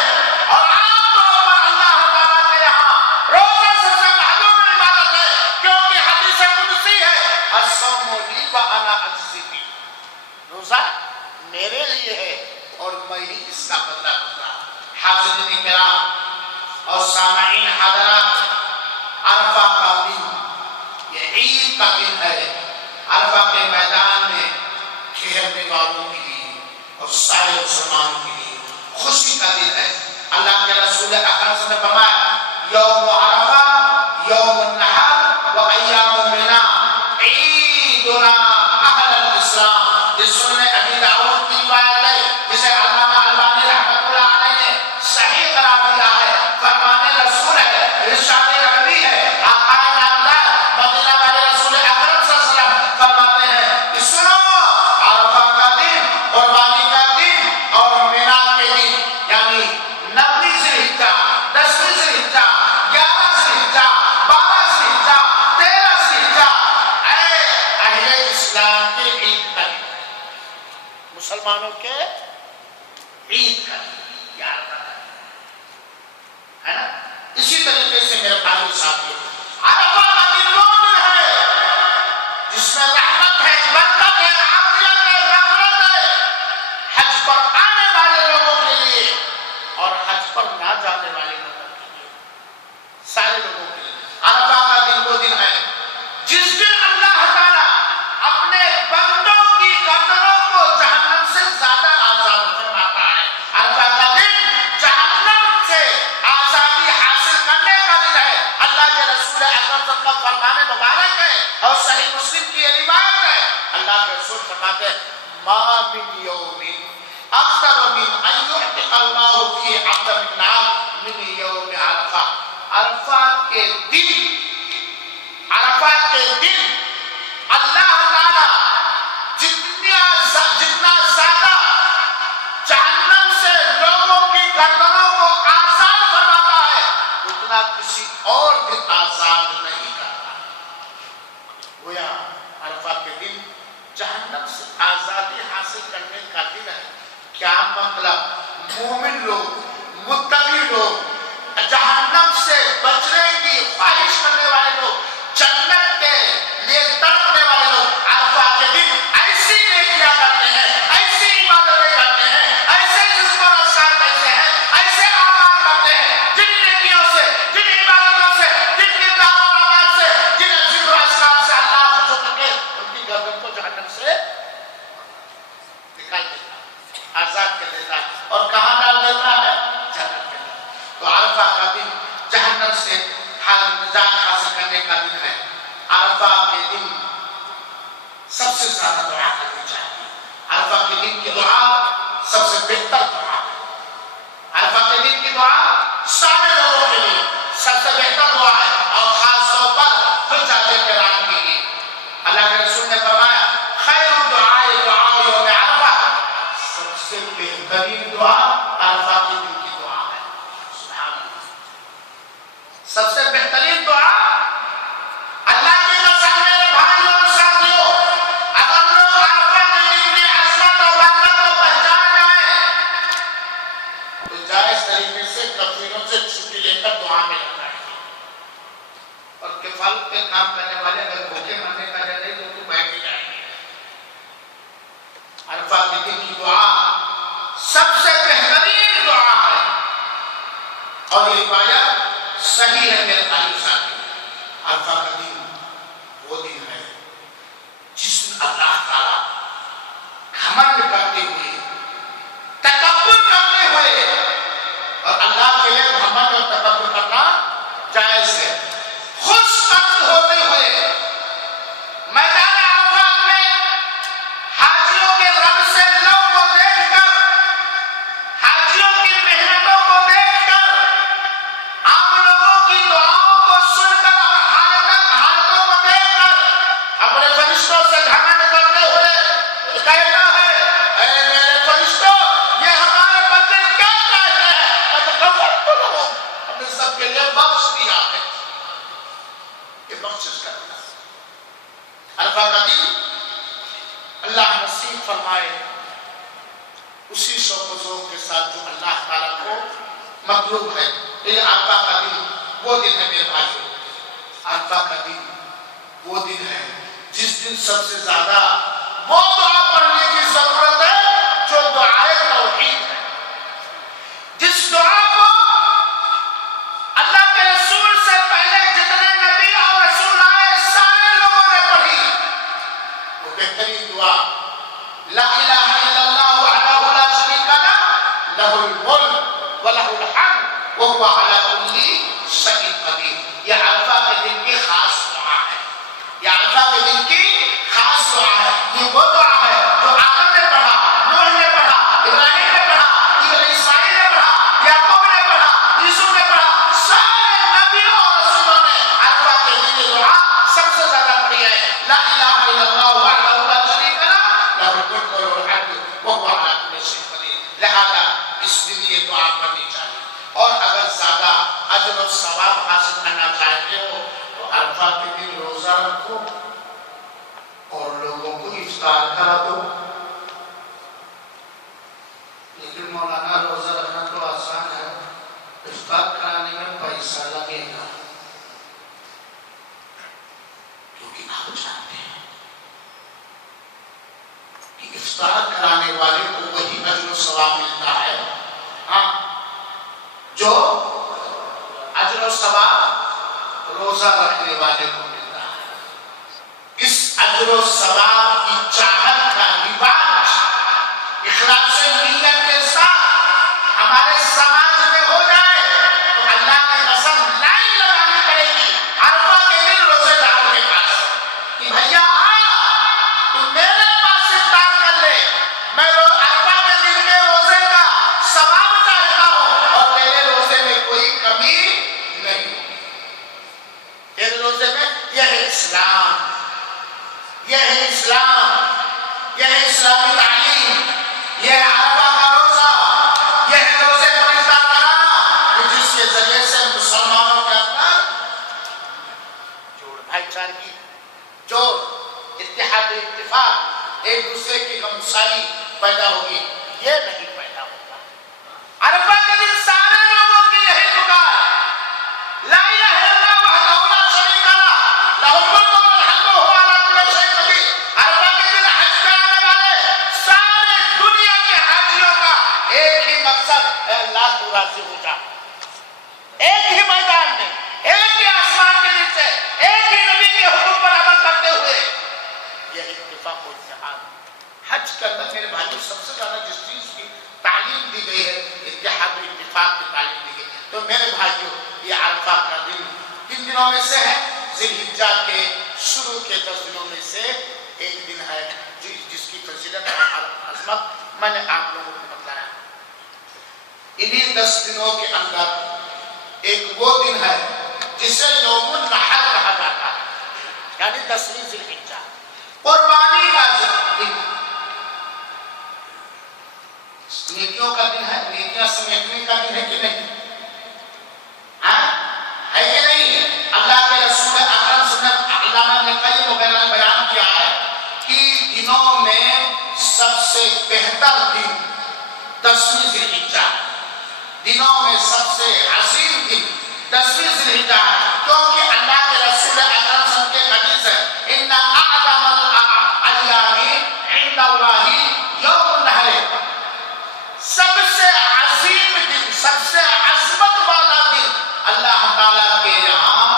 اور عام طور پر اللہ تعالیٰ کے یہاں روزہ سب سے محدود عبادت ہے، کیونکہ حدیث قدسی ہے، الصوم لی وانا اجزی بہ، روزہ میرے لیے ہے اور میں ہی اس کا بدلہ دوں گا۔ حاضرین کرام اور سامعین حضرات، عرفہ کا دن یہ عید کا دن ہے، عرفہ کے میدان میں ٹھہرنے والوں کے لیے اور سارے مسلمانوں کے لیے خوشی کا دن ہے۔ اللہ کے رسول اکرم صلی اللہ علیہ وسلم نے فرمایا، یوم عرفہ یوم النحر و ایام منا عیدنا اہل الاسلام۔ یہ سنن ابی داؤد کی روایت ہے، جسے علامہ البانی رحمۃ اللہ علیہ نے صحیح قرار دیا ہے۔ فرمان رسول ہے، ارشاد نبوی ہے، آقا نامدار مدینہ والے رسول اکرم صلی اللہ علیہ وسلم فرماتے ہیں کہ سنو، عرفہ کا دن، قربانی کا دن اور مینا کے دن، یعنی 9ویں ذی الحجہ، 10ویں ذی الحجہ، 11 ذی الحجہ، 12 ذی الحجہ، 13 ذی الحجہ، اے اہل اسلام کے عید کا دن، مسلمانوں کے عید کا دن، یہ عرفہ کا دن ہے نا۔ اسی طریقے سے میرے بھائی ساتھیوں، عرفہ کا دن وہ دن ہے جس میں رحمت ہے، برکت ہے، عافیت ہے، مغفرت ہے، حج پر آنے والے لوگوں کے لیے اور حج پر نہ جانے والے لوگوں کے لیے، سارے لوگوں کے لیے۔ عرفہ کا دن وہ دن ہے جس دن اللہ تعالیٰ اپنے بندوں کی گردنوں کو جہنم سے زیادہ آزاد فرماتا ہے۔ عرفہ کا دن جہنم سے آزادی حاصل کرنے کا دن ہے۔ اللہ کے رسول اکرم صلی اللہ علیہ وسلم کا فرمان مبارک ہے اور صحیح مسلم کی یہ روایت ہے، اللہ کے رسول فرماتے ہیں، ما من یوم اکثر من ان یعتق اللہ فی عبد من النار من یوم عرفہ۔ عرفہ کے دن، عرفہ کے دن اللہ تعالیٰ مطلب مومن لوگ، متقی لوگ، جہنم سے بچنے کی خواہش کرنے والے لوگ، جنت کے لیے تڑپنے والے لوگ عرفہ کے دن ایسی نیکیاں کرتے ہیں، ایسی عبادتیں کرتے ہیں، ایسے جسم و اذکار کرتے ہیں، ایسے اعمال کرتے ہیں جن نیکیوں سے، جن عبادتوں سے، جن کردار اور اعمال سے، جن ذکر و اذکار سے اللہ خوش ہو کر کے ان کی گردن کو جہنم سے نکال دیتا ہے، آزاد کر دیتا ہے، اور کہاں ڈال دیتا ہے؟ جہنم کے اندر۔ تو عرفہ کا دن جہنم سے نجات حاصل کرنے کا دن ہے۔ عرفہ کے دن سب سے زیادہ دعا کرنی چاہیے۔ عرفہ کے دن کی دعا سب سے بہتر دعا ہے۔ عرفہ کے دن کی دعا سارے لوگوں کے لیے سب سے بہتر دعا ہے، اور خاص طور پر حجاج کرام کے لیے۔ اللہ کے رسول نے فرمایا خیر الدعاء دعاء یوم عرفہ، سب سے بہترین دعا عرفہ کے دن کی دعا ہے۔ سبحان اللہ، سب سے بہترین دعا اللہ کی قسم میرے بھائیوں اور ساتھیوں، اگر لوگ عرفہ کے دن کی عظمت اور برکت کو پہچان جائیں تو جائز طریقے سے کفیلوں سے چھٹی لے کر دعا میں لگنا ہے، اور کفالت پہ کام کرنے والے اگر بھوکے مرنے کا ڈر نہیں تو بیٹھ ہی جائیں گے۔ عرفہ کے دن کی دعا سب سے بہترین دعا ہے، اور یہ روایت صحیح ہے میرے بھائیوں ساتھی۔ عرفہ کا دن وہ دن ہے جس میں اللہ تعالیٰ گھمنڈ کرتے ہوئے، تکبر کرتے ہوئے، اور اللہ کے لیے گھمنڈ اور تکبر کرنا جائز ہے، خوش قلب ہوتے ہوئے میدان عرفات میں حاجیوں کے رب سے لو کو دیکھ کر، حاجیوں کی محنتوں کو دیکھ کر، عام لوگوں کی دعاؤں کو سن کر اور حالتوں کو دیکھ کر اپنے فرشتوں سے گھمنڈ کرتے ہوئے کہتا ہے اے میرے فرشتوں، یہ ہمارے بندے کیا چاہتے ہیں، میں تو غفرت لہم، ہم نے سب کے لیے بخش دیا ہے۔ یہ بخشش کرتا ہے۔ عرفہ کا دن اللہ نصیب فرمائے اسی شوق و ذوق کے ساتھ جو اللہ تعالیٰ کو مطلوب ہے۔ لیکن عرفہ کا دن وہ دن ہے میرے بھائیوں، عرفہ کا دن وہ دن ہے جس دن سب سے زیادہ وہ دعا پڑھنے کی ضرورت ہے جو دعائے توحید ہے، جس دعا کو اللہ کے رسول سے پہلے جتنے نبی اور رسول آئے سارے لوگوں نے پڑھی، وہ بہترین دعا لا الہ الا اللہ وحدہ لا شریک لہ لہ الملک ولہ الحمد وہو علی کل شیء قدیر۔ یہ عرفہ کے دن کی خاص دعا ہے، یہ عرفہ کے دن کی خاص دعا ہے۔ یہ وہ دعا ہے جو آدم نے پڑھا، نوح نے پڑھا، ابراہیم نے پڑھا، اسماعیل نے پڑھا، یعقوب نے پڑھا، یوسف نے پڑھا، سارے نبیوں اور رسولوں نے عرفہ کے دن یہ دعا سب سے زیادہ پڑھی ہے، لا الہ الا اللہ وحدہ لا شریک لہ لہ الملک ولہ الحمد وہو علی کل شیء قدیر۔ لہذا اس دن یہ دعا پڑھنی چاہیے، اور اگر زیادہ اجر و ثواب حاصل کرنا چاہتے ہو تو عرفہ کے دن روزہ رکھو اور لوگوں کو افطار کرا دو۔ لیکن مولانا روزہ رکھنا تو آسان ہے، افطار کرانے میں پیسہ لگے گا، کیونکہ آپ جانتے ہیں کہ افطار کرانے والے کو وہی اجر و ثواب ملتا ہے ہاں جو اجر و ثواب روزہ رکھنے والے کو ملتا ہے۔ اس اجر و ثواب کی چاہت کا رواج اخلاص نیت کے ساتھ ہمارے سماج میں ہو جائے تو اللہ کی قسم لائن لگانی پڑے گی عرفہ کے دن روزے داروں کے پاس کہ بھیا تو میرے پاس افطار کر لے، میں عرفہ کے دن کے روزے کا ثواب چاہتا ہوں، اور تیرے روزے میں کوئی کمی نہیں ہوگی۔ تیرے روزے میں یہ ہے اسلام، یہ ہے اسلام، یہ ہے اسلامی تعلیم، یہ ہے عرفہ کا روزہ، یہ ہے روزے کو افطار کرانا کہ جس کے ذریعے سے مسلمانوں کے اندر جوڑ بھائی چارگی، جوڑ، اتحاد، اتفاق، ایک دوسرے کی غمگساری پیدا ہوگی، یہ نہیں پیدا تو راضی ہو جا. ایک ہی میدان میں، ایک ہی آسمان کے نیچے، ایک ہی نبی کے حکم پر عمل کرتے ہوئے، یہ اتفاق و اتحاد. حج کے اندر میرے بھائیوں سب سے زیادہ جس چیز کی تعلیم دی گئی ہے، اتحاد و اتفاق کی تعلیم دی گئی. تو میرے بھائیوں، یہ عرفہ کا دن کن دنوں میں سے ہے؟ ذی الحجہ کے شروع کے 10 دنوں میں سے ایک دن ہے جس کی فضیلت اور عظمت میں نے آپ لوگوں کو بتایا. انہی 10 دنوں کے اندر ایک وہ دن ہے جسے یوم النحر کہا جاتا ہے، یعنی 10ویں ذی الحجہ، قربانی کا دن. نیکیوں کا دن ہے، نیکیاں سمیٹنے کا دن ہے کہ نہیں؟ ہے کہ نہیں؟ اللہ کے رسول اکرم صلی اللہ علیہ وسلم، علامہ ابن قیم وغیرہ نے بیان کیا ہے کہ دنوں میں سب سے بہتر دن 10ویں ذی الحجہ، دنوں میں سب سے عظیم دن 10ویں ذی الحجہ ہے، کیونکہ اللہ کے رسول اکرم صلی اللہ علیہ وسلم کے حدیث ہے ان اعظم الایام عند اللہ یوم النحر. سب سے عظیم دن، سب سے عظمت والا دن اللہ تعالیٰ کے یہاں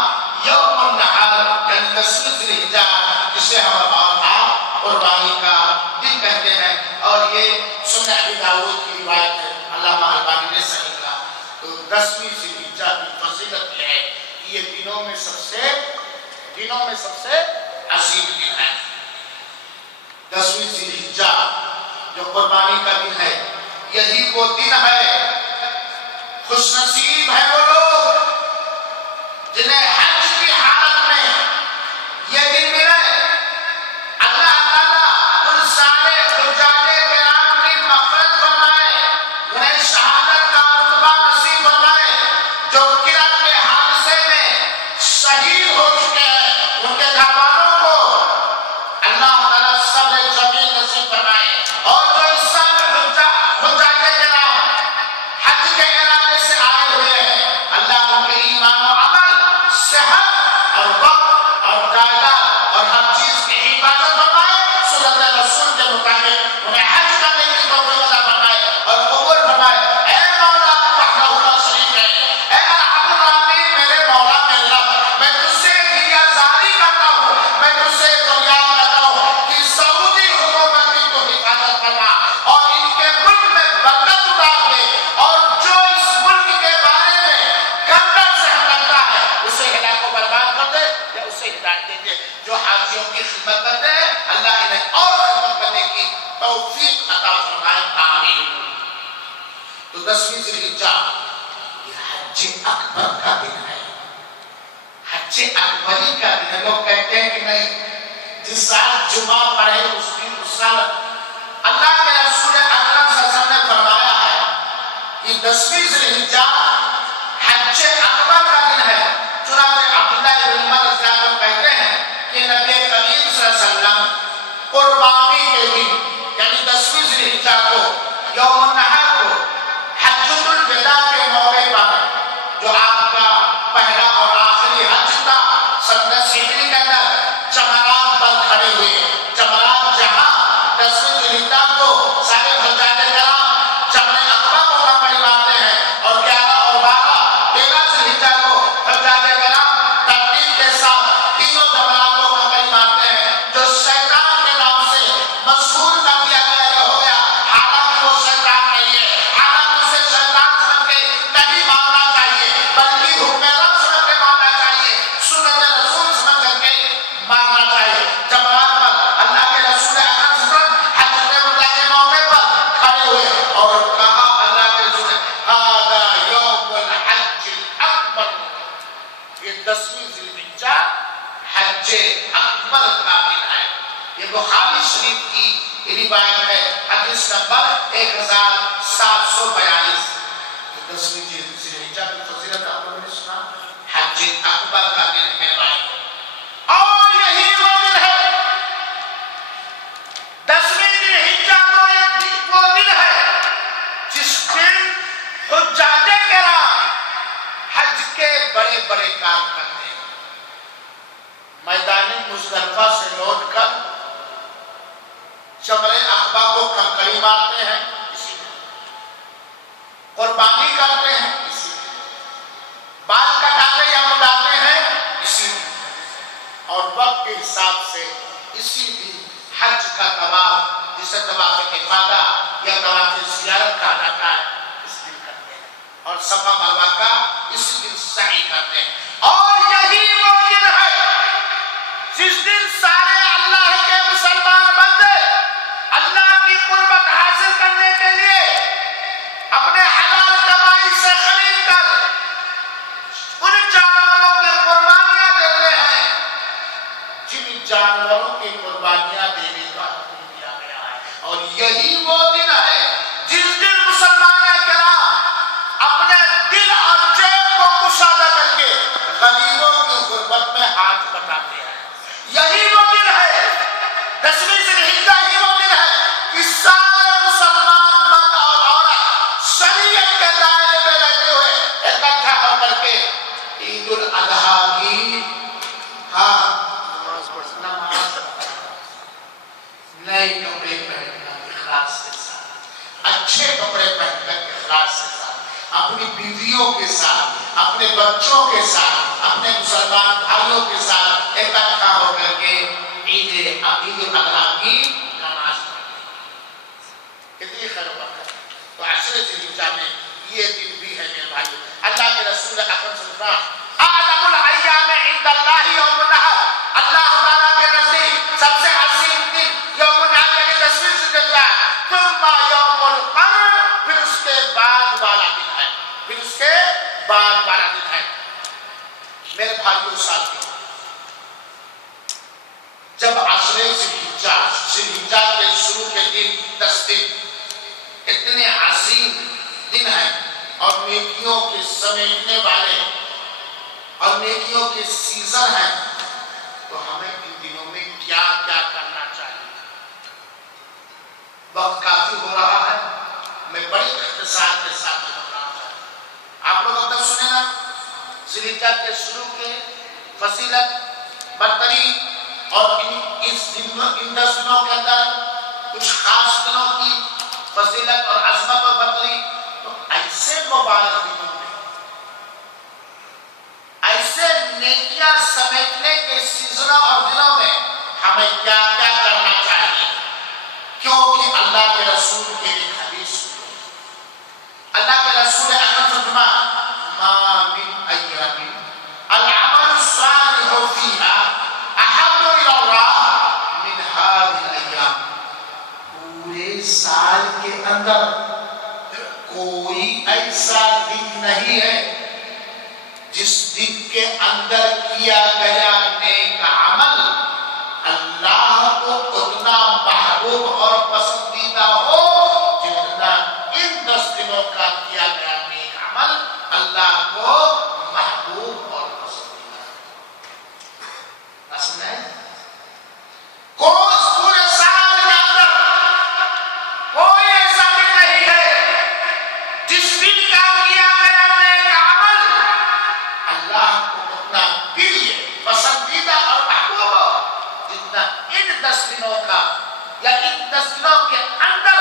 یوم النحر یعنی 10ویں ذی الحجہ، جسے ہم آپ قربانی کا دن کہتے ہیں. اور یہ سنن ابی داؤد کی روایت ہے، علامہ البانی نے صحیح کہا. تو 10ویں ذی الحجہ کی فضیلت یہ ہے کہ یہ دنوں میں سب سے عظیم دن ہے. 10ویں ذی الحجہ جو قربانی کا دن ہے، یہی وہ دن ہے، خوش نصیب ہے وہ لوگ جنہیں حج کی حالت میں یہ دن ملے. اللہ تعالیٰ ان سارے حجاج کرام کی مغفرت فرمائے، انہیں شہادت کا رتبہ نصیب فرمائے جو کرت کے حادثے میں شہید ہو چکے ہیں. ان کے گھر والوں کو اللہ تعالیٰ صبر جمیل نصیب فرمائے. اور جو اس سال حجاج کرام حج کے ارادے سے آئے ہوئے ہیں، اللہ ان کے ایمان و عمل، صحت اور وقت اور جائیداد اور ہر چیز کی حفاظت فرمائے. سنت رسول کے مطابق انہیں حج کرنے کی توفیق عطا فرمائے اور قبول فرمائے. اے مولا تو وحدہ لا شریک ہے، اے ارحم الراحمین میرے مولا میرے رب، میں تجھ سے دیا زاری کرتا ہوں، میں تجھ سے فریاد کرتا ہوں کہ سعودی حکومت کی تو حفاظت فرما اور ان کے ملک میں برکت اتار دے، اور جو اس ملک کے بارے میں گندہ سہ کرتا ہے اسے ہلاک و برباد کر دے یا اسے ہدایت دے دے. جو حاجیوں کی خدمت کرتے ہیں اللہ انہیں اور خدمت کرنے کی توفیق عطا فرمائے. آمین. تو 10ویں ذی الحجہ یہ حج اکبر کا دن ہے، حج اکبری کا دن ہے. لوگ کہتے ہیں کہ نہیں، جس سال جمعہ پڑھے اس دن اس سال. اللہ کے رسول اکرم صلی اللہ علیہ وسلم نے فرمایا ہے کہ 10ویں ذی الحجہ حج اکبر کا دن ہے. چنانچہ عبداللہ ابن عمر رضی اللہ عنہ کہتے ہیں کہ نبی کریم صلی اللہ علیہ وسلم قربانی کے دن یعنی 10ویں ذی الحجہ کو، یوم النحر کو، حجۃ الوداع کے موقع پر، جو آپ کا پہلا اور آخری حج تھا سن 10 ہجری کے اندر، جمرات پر کھڑے ہوئے. جمرات جہاں 10ویں ذی الحجہ کو سارے حجاج کرام جمرہ عقبہ کو پکڑ مارتے ہیں، اور 11 اور 12 13 ذی الحجہ کو حجاج کرام ترتیب کے ساتھ تینوں جمرات کو پکڑ مارتے ہیں، جو شیطان کے نام سے مشہور کر دیا گیا. یہ ہو گیا، حالانکہ وہ شیطان نہیں ہے، حالانکہ اسے شیطان سمجھ کے نہیں ماننا چاہیے، بلکہ حکم رب سمجھ کے ماننا چاہیے، سنت رسول سمجھ کر کے ماننا چاہیے. جمرات پر اللہ کے رسول اکرم صلی اللہ علیہ وسلم حجۃ الوداع کے موقع پر کھڑے ہوئے اور کہا، اللہ کے رسول نے ھذا یوم الحج الاکبر، یہ 10ویں ذی الحجہ حج اکبر کا دن ہے. یہ بخاری شریف کی روایت ہے، حدیث نمبر 1742. 10ویں ذی الحجہ کی فضیلت آپ لوگوں نے سنا، حج اکبر کا دن ہے بھائی. اور یہی وہ دن ہے 10ویں ذی الحجہ وہ دن ہے جس دن حجاج کرام حج کے بڑے بڑے کام کرتے ہیں. میدان مزدلفہ سے لوٹ کر جمرہ عقبہ کو کنکری مارتے ہیں، اسی دن قربانی قربانی کرتے ہیں اسی دن، بال کٹاتے یا مڈاتے ہیں اسی دن، اور وقت کے حساب سے اسی دن حج کا طواف، جسے طواف افاضہ یا طواف زیارت کہا جاتا ہے، اس دن کرتے ہیں، اور صفا مروہ کا اسی دن سعی کرتے ہیں۔ اور یہی وہ دن ہے جس دن سارے اللہ کے مسلمان بندے اللہ کی قربت حاصل کرنے کے لیے اپنے حلال کمائی سے خرید کر ان جانوروں کی قربانیاں دیتے ہیں جن جانوروں کی قربانیاں دینے کا حکم دیا گیا ہے۔ اور یہی وہ دن ہے جس دن مسلمان کرام اپنے دل اور جیب کو کشادہ کر کے غریبوں کی غربت میں ہاتھ بٹاتے ہیں۔ یہی وہ دن ہے، 10ویں ذی الحجہ ہی وہ دن ہے کہ سارے مسلمان مرد اور عورت شریعت کے دائرے میں رہتے ہوئے اکٹھا ہو کر کے عید الاضحیٰ کی نماز نئے کپڑے پہن کر اخلاص کے ساتھ، اچھے کپڑے پہن کر اخلاص کے ساتھ، اپنی بیویوں کے ساتھ، اپنے بچوں کے ساتھ، اپنے مسلمان بھائیوں کے ساتھ اکٹھا ہو کر کے عید الاضحیٰ کی نماز پڑھیں۔ کتنی خیر و برکت۔ تو 10 ذی الحجہ میں یہ دن بھی ہے میرے بھائیو۔ اللہ کے رسول اکرم صلی اللہ علیہ وسلم اعظم الایام عند اللہ یوم النحر، اللہ تعالیٰ کے نزدیک سب سے عظیم دن یوم النحر یعنی 10ویں ذی الحجہ، ثم یوم القر، پھر اس کے بعد والا دن ہے، پھر اس کے بعد والا دن ہے۔ میرے بھائیو ساتھیو، جب 10 ذی الحجہ کے شروع کے دن 10 دن اتنے عظیم دن ہیں اور نیکیوں کے سمیٹنے والے اور نیکیوں کے سیزن ہیں، تو ہمیں ان دنوں میں کیا کیا کرنا چاہیے؟ وقت کافی ہو رہا ہے، میں بڑی اختصار کے ساتھ بتانا چاہتا ہوں۔ آپ لوگ اب تک سنے نا ذی الحجہ کے شروع کے فضیلت، برتری، اور ان 10 دنوں کے اندر کچھ خاص دنوں کی فضیلت اور عظمت اور برتری۔ تو ایسے مبارک دنوں میں، ایسے نیکیاں سمیٹنے کے سیزنوں اور دنوں میں ہمیں کیا کیا کرنا چاہیے؟ کیونکہ اللہ کے رسول کی ایک حدیث سنو، اللہ کے رسول اکرم صلی اللہ علیہ وسلم ما من ایام العمل الصالح فیہا احب الی اللہ من هذه الايام، پورے سال کے اندر کوئی ایسا دن نہیں ہے جس دن کے اندر کیا گیا نیک عمل اللہ کو اتنا محبوب اور پسندیدہ ہو جتنا ان 10 دنوں کا کیا گیا نیک عمل اللہ کو محبوب اور پسندیدہ ہے۔ اصل ہے کوئی پورے سال کے اندر کوئی ایسا دن نہیں ہے جس دن کا کیا گیا نیک عمل اللہ کو اتنا پریہ، پسندیدہ اور محبوب ہو جتنا ان 10 دنوں کا یا ان 10 دنوں کے اندر،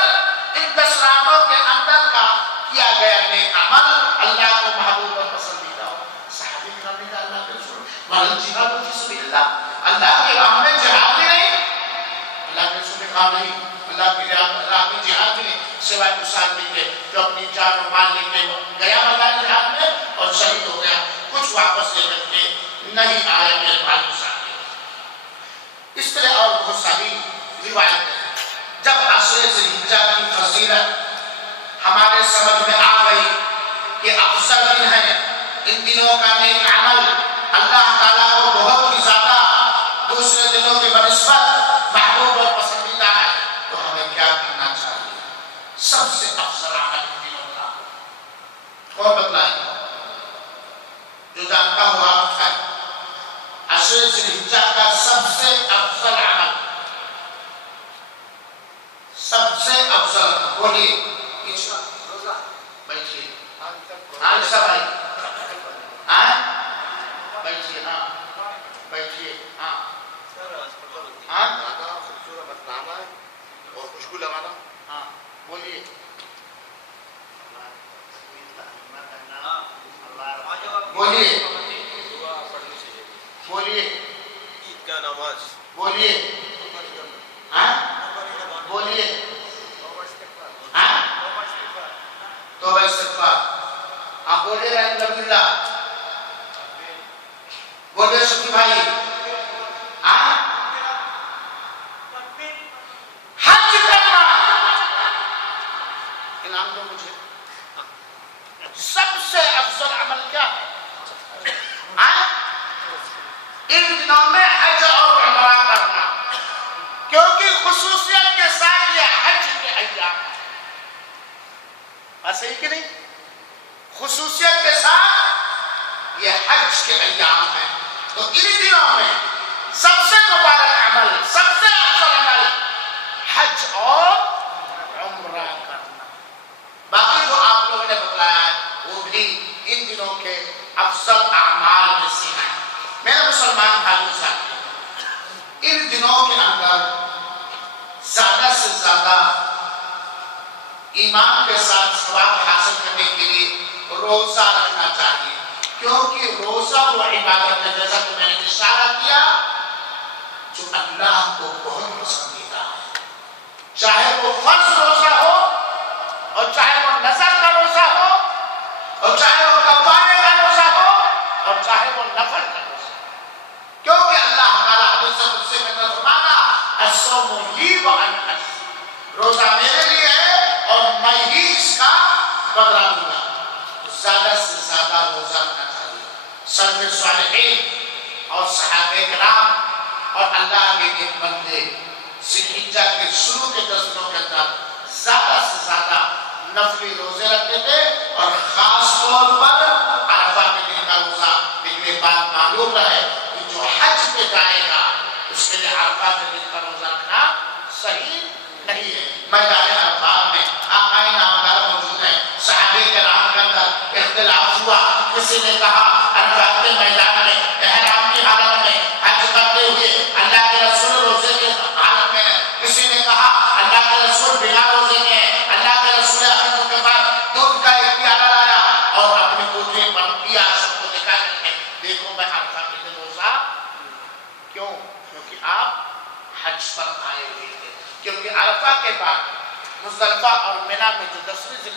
ان 10 راتوں کے اندر کا کیا گیا نیک عمل اللہ کو محبوب اور پسندیدہ ہو۔ صحابی کرام نے کہا اللہ کے رسول وَلَا الْجِهَادُ فِي سَبِيلِ اللَّهِ، اللہ کی راہ میں جہاد بھی نہیں؟ اللہ کے رسول نے کہا نہیں، اللہ کی راہ میں جہاد بھی نہیں سوائے اس آدمی کے جو اپنی جان و مال لے کے گیا میدان جہاد میں اور شہید ہو گیا، کچھ واپس لے کر کے نہیں آیا میرے بھائی کے ساتھ۔ اس طرح اور بہت ساری روایتیں ہیں۔ جب 10 ذی الحجہ کی فضیلت ہمارے سمجھ میں آ گئی کہ افضل دن ہے، ان دنوں کا نیک عمل اللہ تعالیٰ کو بہت ہی زیادہ دوسرے دنوں کے بنسبت محبوب اور پسندیدہ ہے، تو ہمیں کیا کرنا چاہیے؟ سب سے افضل عمل ان دنوں کا کون بتلائے گا؟ جو جانتا ہوا آپ ہے 10 ذی الحجہ کا سب سے افضل عمل، سب سے افضل بولیے بیٹھیے عائشہ بھائی، بیٹھیے، ہاں بیٹھیے، ہاں خوبصورت بتلانا ہے اور خوشبو لگانا، ہاں بولیے بولیے دعا پڑھنی چاہیے. بولیے عید کا نماز. بولیے ہاں بولیے ہاں توبہ استغفار. آپ بولے رحمۃ اللہ. بولے شفیع بھائی ہاں حج کرنا. انعام دو مجھے. سب سے افضل عمل کیا ہے؟ ان دنوں میں حج اور عمرہ کرنا، کیونکہ خصوصیت کے ساتھ یہ حج کے ایام ہیں. بات صحیح کہ نہیں؟ خصوصیت کے ساتھ یہ حج کے ایام ہیں. تو ان دنوں میں سب سے مبارک عمل، سب سے افضل عمل حج اور عمرہ کرنا. باقی جو آپ لوگوں نے بتایا ہے وہ بھی ان دنوں کے افضل اعمال میں سے ہیں. میرے مسلمان بھائیوں ساتھ ان دنوں کے اندر زیادہ سے زیادہ ایمان کے ساتھ ثواب حاصل کرنے کے لیے روزہ رکھنا چاہیے، کیونکہ روزہ وہ عبادت ہے جیسا کہ میں نے اشارہ کیا جو اللہ کو بہت پسندیدہ ہے. چاہے وہ فرض روزہ ہو اور چاہے وہ نظر کا روزہ ہو اور چاہے وہ کفارے کا روزہ ہو اور چاہے وہ نفل کا روزہ ہو. کیونکہ اللہ تعالیٰ حدیث قدسی میں فرماتا الصوم لی وانا اجزی، روزہ میرے لیے ہے اور میں ہی اس کا بدلہ دوں گا. زیادہ سے زیادہ روزہ رکھنا چاہیے. سلف صالحین اور صحابہ کرام اور اللہ کے نیک بندے ذوالحجہ کے شروع کے 10 دنوں کے اندر زیادہ سے زیادہ نفلی روزے رکھتے تھے، اور خاص طور پر عرفہ کے دن کا روزہ. لیکن یہ بات معلوم رہے کہ جو حج پہ جائے گا اس کے لیے عرفہ کے دن کا روزہ رکھنا صحیح نہیں ہے. میدان عرفات میں آقائے نامدار موجود ہیں. صحابہ کرام کے اندر اختلاف ہوا. کسی نے کہا عرفات کے میدان میں احرام کی حالت میں حج کرتے ہوئے اللہ کے رسول روزے کے حالت میں، کسی نے کہا اللہ کے رسول بنا روزے کے. اللہ کے رسول حج کے بعد دودھ کا ایک پیالہ لایا اور اپنے کوٹھے پر پیا. سب کو دکھا کر کے دیکھو میں عرفہ کے دن روزہ. کیوں؟ کیونکہ آپ حج پر آئے ہوئے تھے. کیونکہ عرفہ کے بعد مزدلفہ اور منی میں جو 10ویں ذی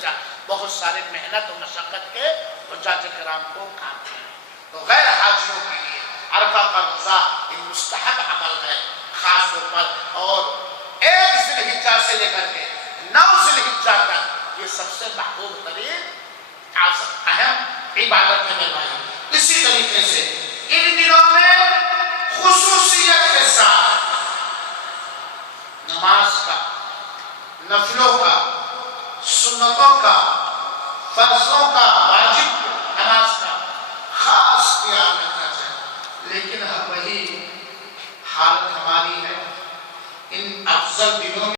بہت سارے محنت و مشقت کے حجاج کرام کو کام ہیں. تو غیر حاجیوں کے لیے عرفہ کا روزہ ایک مستحب عمل ہے خاص طور پر. اور 1 ذی الحجہ سے لے کر کے 9 ذی الحجہ تک یہ سب سے محبوب ترین اہم عبادت ہے میرے بھائی. اسی طریقے سے ان دنوں میں خصوصیت کے ساتھ نماز کا، نفلوں کا، سنتوں کا، فرضوں کا، واجب نماز کا خاص خیال رکھنا چاہیے. لیکن وہی حالت ہماری ہے ان افضل دنوں میں